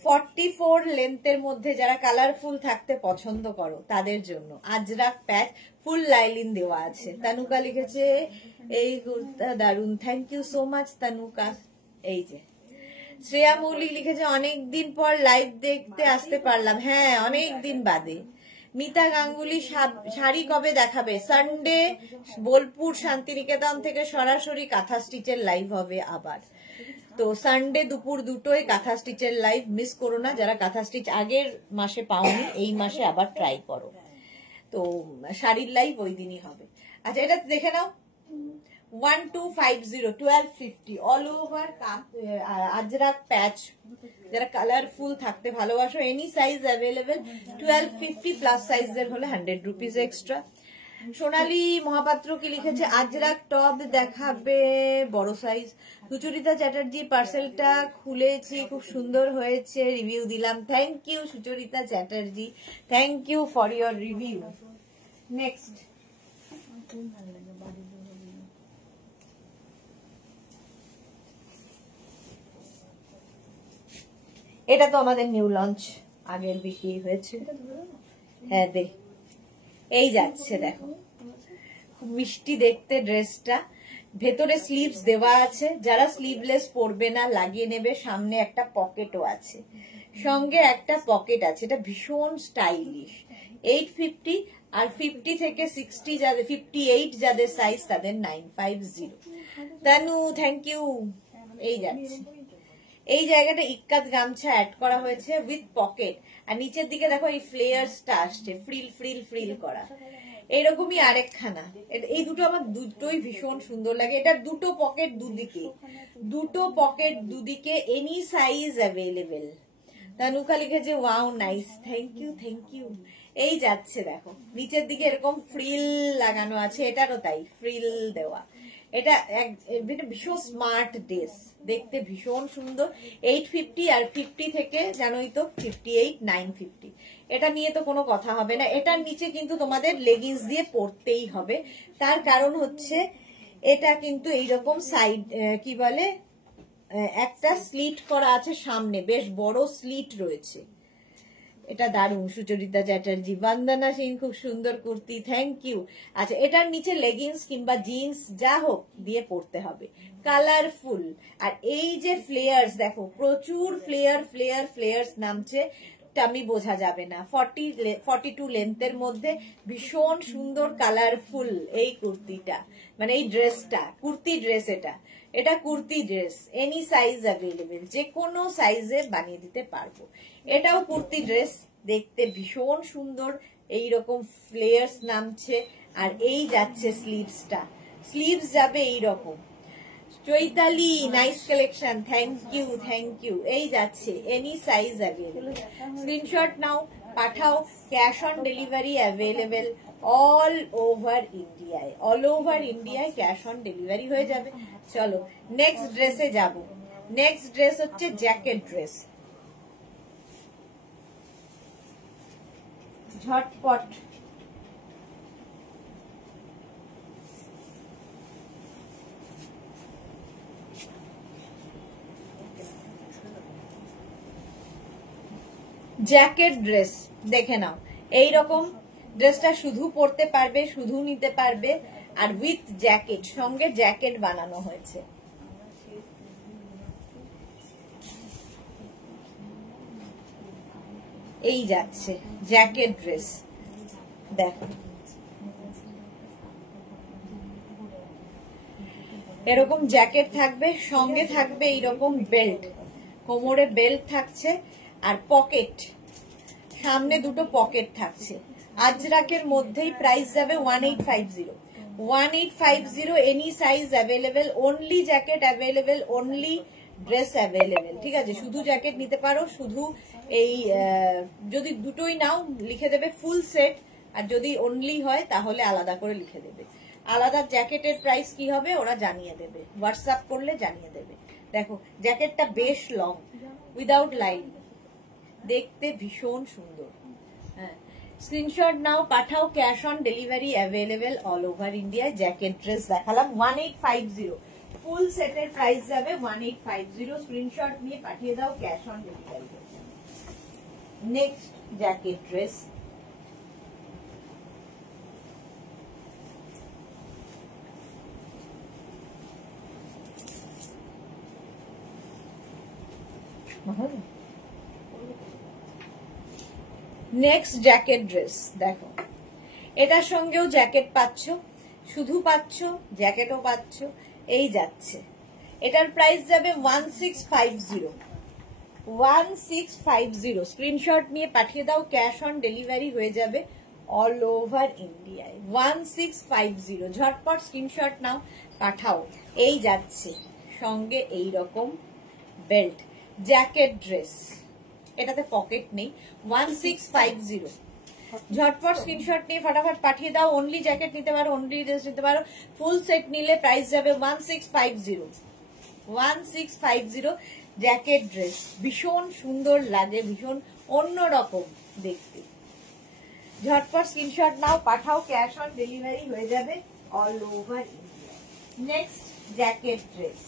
44 লেন্থের মধ্যে যারা কালারফুল থাকতে পছন্দ করো তাদের জন্য আজরাক প্যাচ, ফুল লাইলিন দেওয়া আছে। তানুকা লিখেছে এই কুর্তা দারুন, থ্যাংক ইউ সো মাচ তানুকা। এই যে শ্রেয়া মৌলিক লিখেছে অনেকদিন পর লাইভ দেখতে আসতে পারলাম। হ্যাঁ, অনেকদিন বাদে। মিতা গাঙ্গুলি শাড়ি কবে দেখাবে? সানডে বোলপুর শান্তিনিকেতন থেকে সরাসরি কাঁথা স্টিচের লাইভ হবে আবার। তো সানডে দুপুর 2টোয় কাঁথা স্টিচের লাইভ মিস করো না। যারা কাঁথা স্টিচ আগের মাসে পাওনি, এই মাসে আবার ট্রাই করো। তো শাড়ির লাইভ ওই দিনই হবে। আচ্ছা, এটা দেখে নাও। 1250 1250 অল ওভার আজরাক প্যাচ। যারা কালারফুল থাকতে ভালোবাসো, এনি সাইজ অ্যাভেলেবেল। 1250 প্লাস সাইজের হলে 100 রুপিস এক্সট্রা। সোনালী মহাপাত্র কি লিখেছে? আজরাক টপ দেখাবে বড় সাইজ। সুচরিতা চ্যাটার্জি পার্সেলটা খুলেছি, খুব সুন্দর হয়েছে, রিভিউ দিলাম। Thank you Sucharita Chatterjee, thank you for your review. Next, এটা তো আমাদের নিউ লঞ্চ, আগের বিক্রি হয়েছে। হ্যাঁ দে, এই যাচ্ছে দেখো, খুব মিষ্টি দেখতে ড্রেসটা। ভেতরে স্লিভস দেওয়া আছে, যারা স্লিভলেস পরবে না লাগিয়ে নেবে। সামনে একটা পকেটও আছে, সঙ্গে একটা পকেট আছে। এটা ভীষণ স্টাইলিশ। 850 আর 50 থেকে 60 যাদের 58 যাদের সাইজ তাদের 950। Tanu thank you. এই যাচ্ছে, এই জায়গাটা ইক্কাত গামছা অ্যাড করা হয়েছে উইথ পকেট, আর নিচের দিকে দেখো এই ফ্লেয়ার্সটা আসছে, ফ্রিল ফ্রিল ফ্রিল করা। এইরকমই আরেকখানা। এই দুটো আমার দুটোই ভীষণ সুন্দর লাগে। এটার দুটো পকেট দুদিকে, দুটো পকেট দুদিকে, এনি সাইজ অ্যাভেলেবেল। তানুকা লিখেছে wow nice, thank you thank you. এই যাচ্ছে দেখো, নিচের দিকে এরকম ফ্রিল লাগানো আছে, এটারও তাই ফ্রিল দেওয়া। এটা ভীষণ স্মার্ট ড্রেস, দেখতে ভীষণ সুন্দর। 850 আর 50 থেকে জানোই তো 58 950। এটা নিয়ে তো কোনো কথা হবে না। এটার নিচে কিন্তু তোমাদের লেগিংস দিয়ে পরতেই হবে। তার কারণ হচ্ছে এটা কিন্তু এইরকম সাইড কি বলে, একটা স্লিট করা আছে সামনে, বেশ বড় স্লিট রয়েছে। এটা দারুণ। সুচরিতা চ্যাটার্জি, বন্দনা সিং খুব সুন্দর কুর্তি, থ্যাংক ইউ। আচ্ছা, এটার নিচে লেগিংস কিংবা জিন্স যা হোক দিয়ে পরতে হবে, কালারফুল। আর এই যে ফ্লেয়ার্স দেখো, প্রচুর ফ্লেয়ার্স নামছে, টামি বোঝা যাবে না। 42 লেন্থের মধ্যে ভীষণ সুন্দর কালারফুল এই কুর্তিটা, মানে এই ড্রেসটা কুর্তি ড্রেস। এটা kurti dress, any size available, যে কোনো সাইজে বানিয়ে দিতে পারবো। এটাও কুর্তি ড্রেস, দেখতে ভীষণ সুন্দর। এইরকম ফ্লেয়ার্স নামছে, আর এই যাচ্ছে স্লিভসটা, স্লিভস যাবে এইরকম। Chaitali nice collection, thank you thank you. এই যাচ্ছে, এনি সাইজ অ্যাভেলেবেল। স্ক্রিনশট নাও, পাঠাও। Cash on delivery available all over ইন্ডিয়ায়। অল ওভার ইন্ডিয়ায় ক্যাশ অন ডেলিভারি হয়ে যাবে। চলো নেক্সট ড্রেসে যাব। নেক্সট ড্রেস হচ্ছে জ্যাকেট ড্রেস। ঝটপট জ্যাকেট ড্রেস দেখে নাও। এইরকম ড্রেসটা শুধু পরতে পারবে, শুধু নিতে পারবে, আর উইথ জ্যাকেট, সঙ্গে জ্যাকেট বানানো হয়েছে। এই যাচ্ছে জ্যাকেট ড্রেস, দেখো এরকম জ্যাকেট থাকবে, সঙ্গে থাকবে এইরকম বেল্ট, কোমরে বেল্ট থাকছে, আর পকেট, সামনে দুটো পকেট থাকছে। আজরাকের মধ্যেই প্রাইস যাবে 1850। 1850, any size available, only jacket available, only dress available. ঠিক আছে, শুধু জ্যাকেট নিতে পারো, শুধু এই যদি দুটোই নাও লিখে দেবে ফুল সেট, আর যদি অনলি হয় তাহলে আলাদা করে লিখে দেবে। আলাদা জ্যাকেটের প্রাইস কি হবে ওরা জানিয়ে দেবে, হোয়াটসঅ্যাপ করলে জানিয়ে দেবে। দেখো জ্যাকেটটা বেশ লং, উইদাউট লাইন, দেখতে ভীষণ সুন্দর। হ্যাঁ, স্ক্রিনশট নাও, পাঠাও। Cash on delivery available all over India. Jacket dress দেখালাম 1850, ফুল সেটের প্রাইস যাবে 1850। স্ক্রিনশট নিয়ে পাঠিয়ে দাও, cash on delivery. Next jacket dress, next jacket dress দেখো, এটার সঙ্গেও জ্যাকেট পাচ্ছ, শুধু পাচ্ছ জ্যাকেটও পাচ্ছ। এই যাচ্ছে, এটার প্রাইস যাবে 1650। 1650 স্ক্রিনশট নিয়ে পাঠিয়ে দাও, ক্যাশ অন ডেলিভারি হয়ে যাবে অল ওভার ইন্ডিয়ায়। 1650 ঝটপট স্ক্রিনশট নাও, পাঠাও। এই যাচ্ছে সঙ্গে এই রকম বেল্ট, জ্যাকেট ড্রেস, এটাতে পকেট নেই। 1650 ঝটপট স্ক্রিনশট নিয়ে ফটাফট পাঠিয়ে দাও। অনলি জ্যাকেট নিতে পারো, অনলি ড্রেস নিতে পারো। ফুল সেট নিলে প্রাইস যাবে 1650। 1650 জ্যাকেট ড্রেস, ভীষণ সুন্দর লাগে, ভীষণ অন্যরকম দেখতে। ঝটপট স্ক্রিনশট নাও, পাঠাও, ক্যাশ অন ডেলিভারি হয়ে যাবে all over India. Next jacket dress,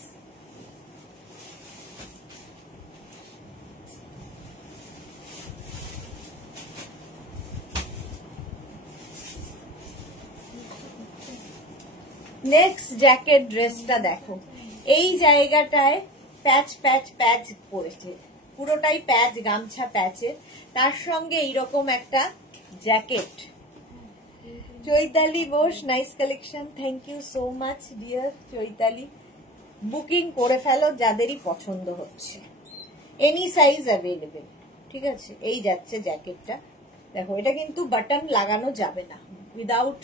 next jacket ড্রেসটা দেখো, এই জায়গাটায় প্যাচ প্যাচ প্যাচ পড়েছে, পুরোটাই প্যাচ, গামছা প্যাচের, তার সঙ্গে এইরকম একটা jacket. Chaitali Bose, nice collection, thank you so much dear Chaitali. Booking করে ফেলো যাদেরই পছন্দ হচ্ছে, এনি সাইজ অ্যাভেলেবেল, ঠিক আছে। এই যাচ্ছে জ্যাকেটটা, দেখো এটা কিন্তু বাটন লাগানো যাবে না, উইদাউট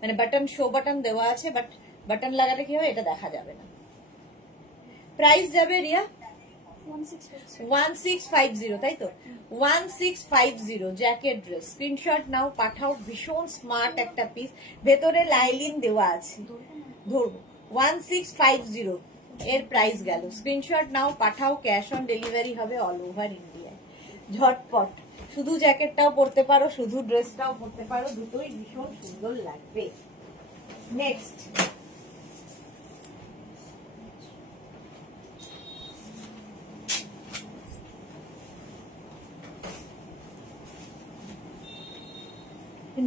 মানে বাটন, শো বাটন দেওয়া আছে, বাট বাটন লাগালে কি হবে এটা দেখা যাবে না। প্রাইস যাবে রিয়া 1650, তাই তো? 1650 জ্যাকেট ড্রেস, স্ক্রিনশট নাও, পাঠাও। ভীষণ স্মার্ট একটা পিস, ভেতরে লাইলিন দেওয়া আছে, ধরবো। 1650 এর প্রাইস গেল। স্ক্রিনশট নাও, পাঠাও, ক্যাশ অন ডেলিভারি হবে অল ওভার ইন্ডিয়ায়। ঝটপট, শুধু জ্যাকেটটাও পরতে পারো, শুধু ড্রেসটাও পরতে পারো, দুটোই ভীষণ সুন্দর লাগবে। Next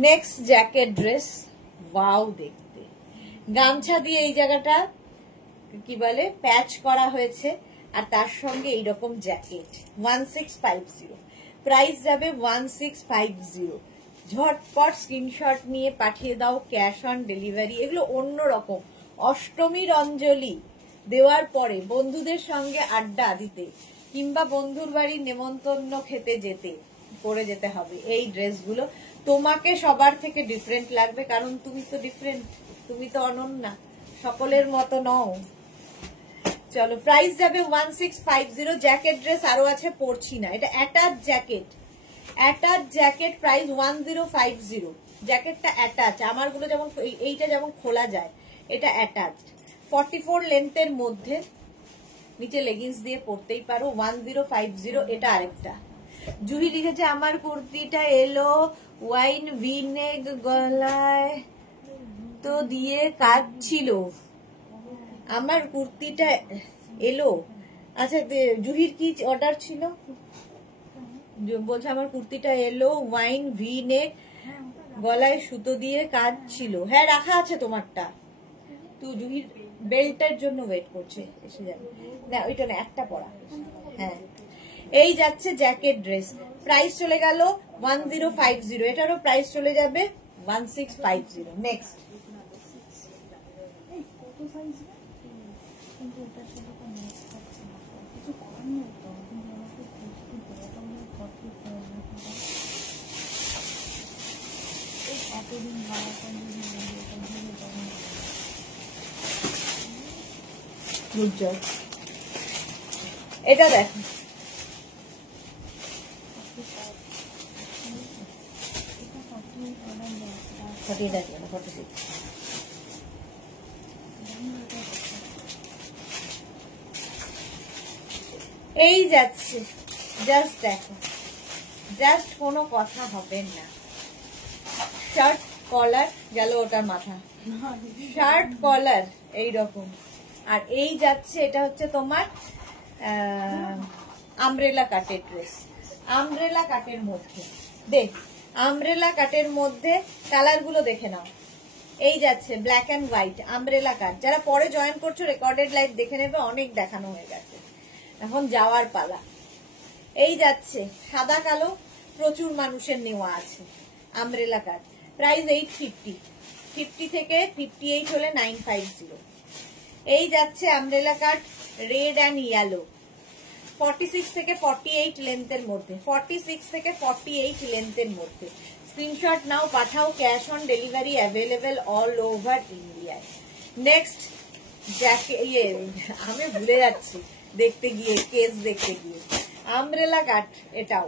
next jacket dress, wow দেখতে, গামছা দিয়ে এই জায়গাটা কি বলে প্যাচ করা হয়েছে, আর তার সঙ্গে এইরকম জ্যাকেট। 1650 প্রাইস যাবে 1650। ঝটপট স্ক্রিনশট নিয়ে পাঠিয়ে দাও, ক্যাশ অন ডেলিভারি। এগুলো অন্যরকম, অষ্টমীর অঞ্জলি দেওয়ার পরে বন্ধুদের সঙ্গে আড্ডা দিতে কিংবা বন্ধুর বাড়ির নেমন্তন্ন খেতে যেতে পরে যেতে হবে এই ড্রেসগুলো। তোমাকে সবার থেকে ডিফারেন্ট লাগবে, কারণ তুমি তো ডিফারেন্ট, তুমি তো অনন্যা, সকলের মতো নও। চলো, প্রাইস যাবে 1650। জ্যাকেট ড্রেস আরো আছে, পড়ছি না। এটা attach jacket, attach jacket, price 1050। জ্যাকেটটা অ্যাটাচ, আমারগুলো যেমন এইটা যেমন খোলা যায়, এটা অ্যাটাচ। 44 লেন্থের মধ্যে, নিচে লেগিংস দিয়ে পরতেই পারো। 1050। এটা আরেকটা। জুহি লিখেছে আমার কুর্তিটা এলো ওয়াইন ভিনেগ, গলায় তো দিয়ে কাজ ছিল। আমার কুর্তিটা এলো, আচ্ছা জুহির কি অর্ডার ছিল? বলছে আমার কুর্তিটা এলো ওয়াইন ভি নেক, গলায় সুতো দিয়ে কাজ ছিল। হ্যাঁ রাখা আছে তোমারটা, তুই জুহির বেল্টের জন্য ওয়েট করছে, এসে যাবে না। ওইটা না, একটা পড়া। হ্যাঁ, এই যাচ্ছে জ্যাকেট ড্রেস, প্রাইস চলে গেল 1050। এটারও প্রাইস চলে যাবে 1650। নেক্সট এটা দেখো, এই যাচ্ছে, জাস্ট দেখো, জাস্ট কোনো কথা হবে না। শার্ট কলার গেল, ওটার মাথা, শার্ট কলার এইরকম। আর এই যাচ্ছে, এটা হচ্ছে তোমার আমব্রেলা কাটের ড্রেস, আমব্রেলা কাটের মধ্যে। দেখ, আমব্রেলা কাটের মধ্যে কালার গুলো দেখে নাও। এই যাচ্ছে ব্ল্যাক অ্যান্ড হোয়াইট আমব্রেলা কাট। যারা পরে জয়েন করছো রেকর্ডেড লাইভ দেখে নেবে, অনেক দেখানো হয়ে গেছে, এখন যাওয়ার পালা। এই যাচ্ছে সাদা কালো, প্রচুর মানুষের নেওয়া আছে, আমব্রেলা কাট, প্রাইস 850, 50 থেকে 58 হলে 950। এই যাচ্ছে umbrella cut red and yellow, 46 থেকে 48 লেন্থের মধ্যে, 46 থেকে 48 লেন্থের মধ্যে। স্ক্রিনশট নাও, পাঠাও, cash on delivery available all over ইন্ডিয়ায়। নেক্সট আমি ভুলে যাচ্ছি দেখতে গিয়ে, কেস দেখতে গিয়ে, আমব্রেলা কাট, এটাও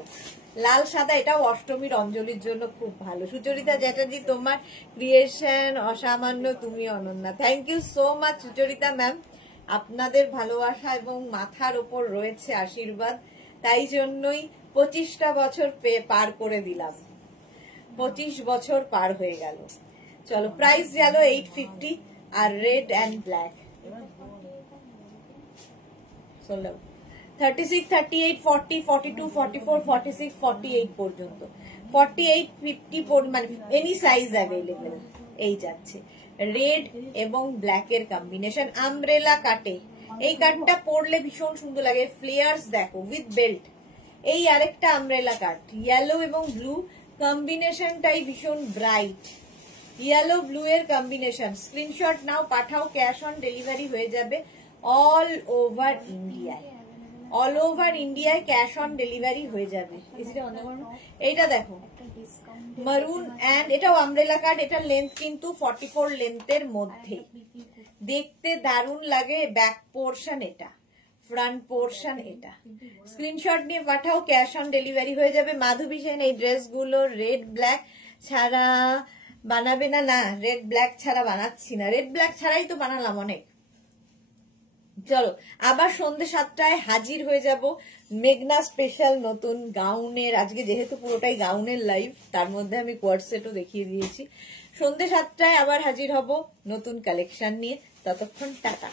লাল সাদা, এটাও অষ্টমীর অঞ্জলির জন্য খুব ভালো। সুচরিতা চ্যাটার্জি, তোমার ক্রিয়েশন অসামান্য, তুমি অনন্যা। Thank you so much Sucharita ma'am, আপনাদের ভালোবাসা এবং মাথার ওপর রয়েছে আশীর্বাদ, তাই জন্যই 25টা বছর পার করে দিলাম, 25 বছর পার হয়ে গেল। চলো, প্রাইস গেল 850 আর রেড অ্যান্ড ব্ল্যাক। 36, 38, 40, 42, 44, 46, 48 পর্যন্ত, 48, 50 মানে এনি সাইজ অ্যাভেলেবেল। এই যাচ্ছে রেড এবং ব্ল্যাক এর কম্বিনেশন, আমব্রেলা কাটে। এই কাটটা পরলে ভীষণ সুন্দর লাগে, ফ্লেয়ার্স দেখো উইথ বেল্ট। এই আরেকটা আমব্রেলা কাট, ইয়েলো এবং ব্লু কম্বিনেশনটাই ভীষণ ব্রাইট, ইয়েলো ব্লু এর কম্বিনেশন। স্ক্রিনশট নাও, পাঠাও, ক্যাশ অন ডেলিভারি হয়ে যাবে অল ওভার ইন্ডিয়ায়, অল ওভার ইন্ডিয়ায় ক্যাশ অন ডেলিভারি হয়ে যাবে। এইটা দেখো মারুন অ্যান্ড, এটাও আমব্রেলা কাট, এটা লেন্থ কিন্তু 44 লেন্থের মধ্যে, দেখতে দারুণ লাগে। ব্যাক পোর্শন এটা, ফ্রন্ট পোর্শন এটা। স্ক্রিনশট নিয়ে পাঠাও, ক্যাশ অন ডেলিভারি হয়ে যাবে। মাধবী সেন, এই ড্রেসগুলো রেড ব্ল্যাক ছাড়া বানাবে না? না, রেড ব্ল্যাক ছাড়া বানাচ্ছি না, রেড ব্ল্যাক ছাড়াই তো বানালাম অনেক। চলো, আবার সন্ধ্যে 7টায় হাজির হয়ে যাব মেঘনা স্পেশাল নতুন গাউনের। আজকে যেহেতু পুরোটাই গাউনের লাইভ, তার মধ্যে আমি কোয়ার্ড সেটও দেখিয়ে দিয়েছি। সন্ধ্যে 7টায় আবার হাজির হব নতুন কালেকশন নিয়ে, ততক্ষণ টাটা।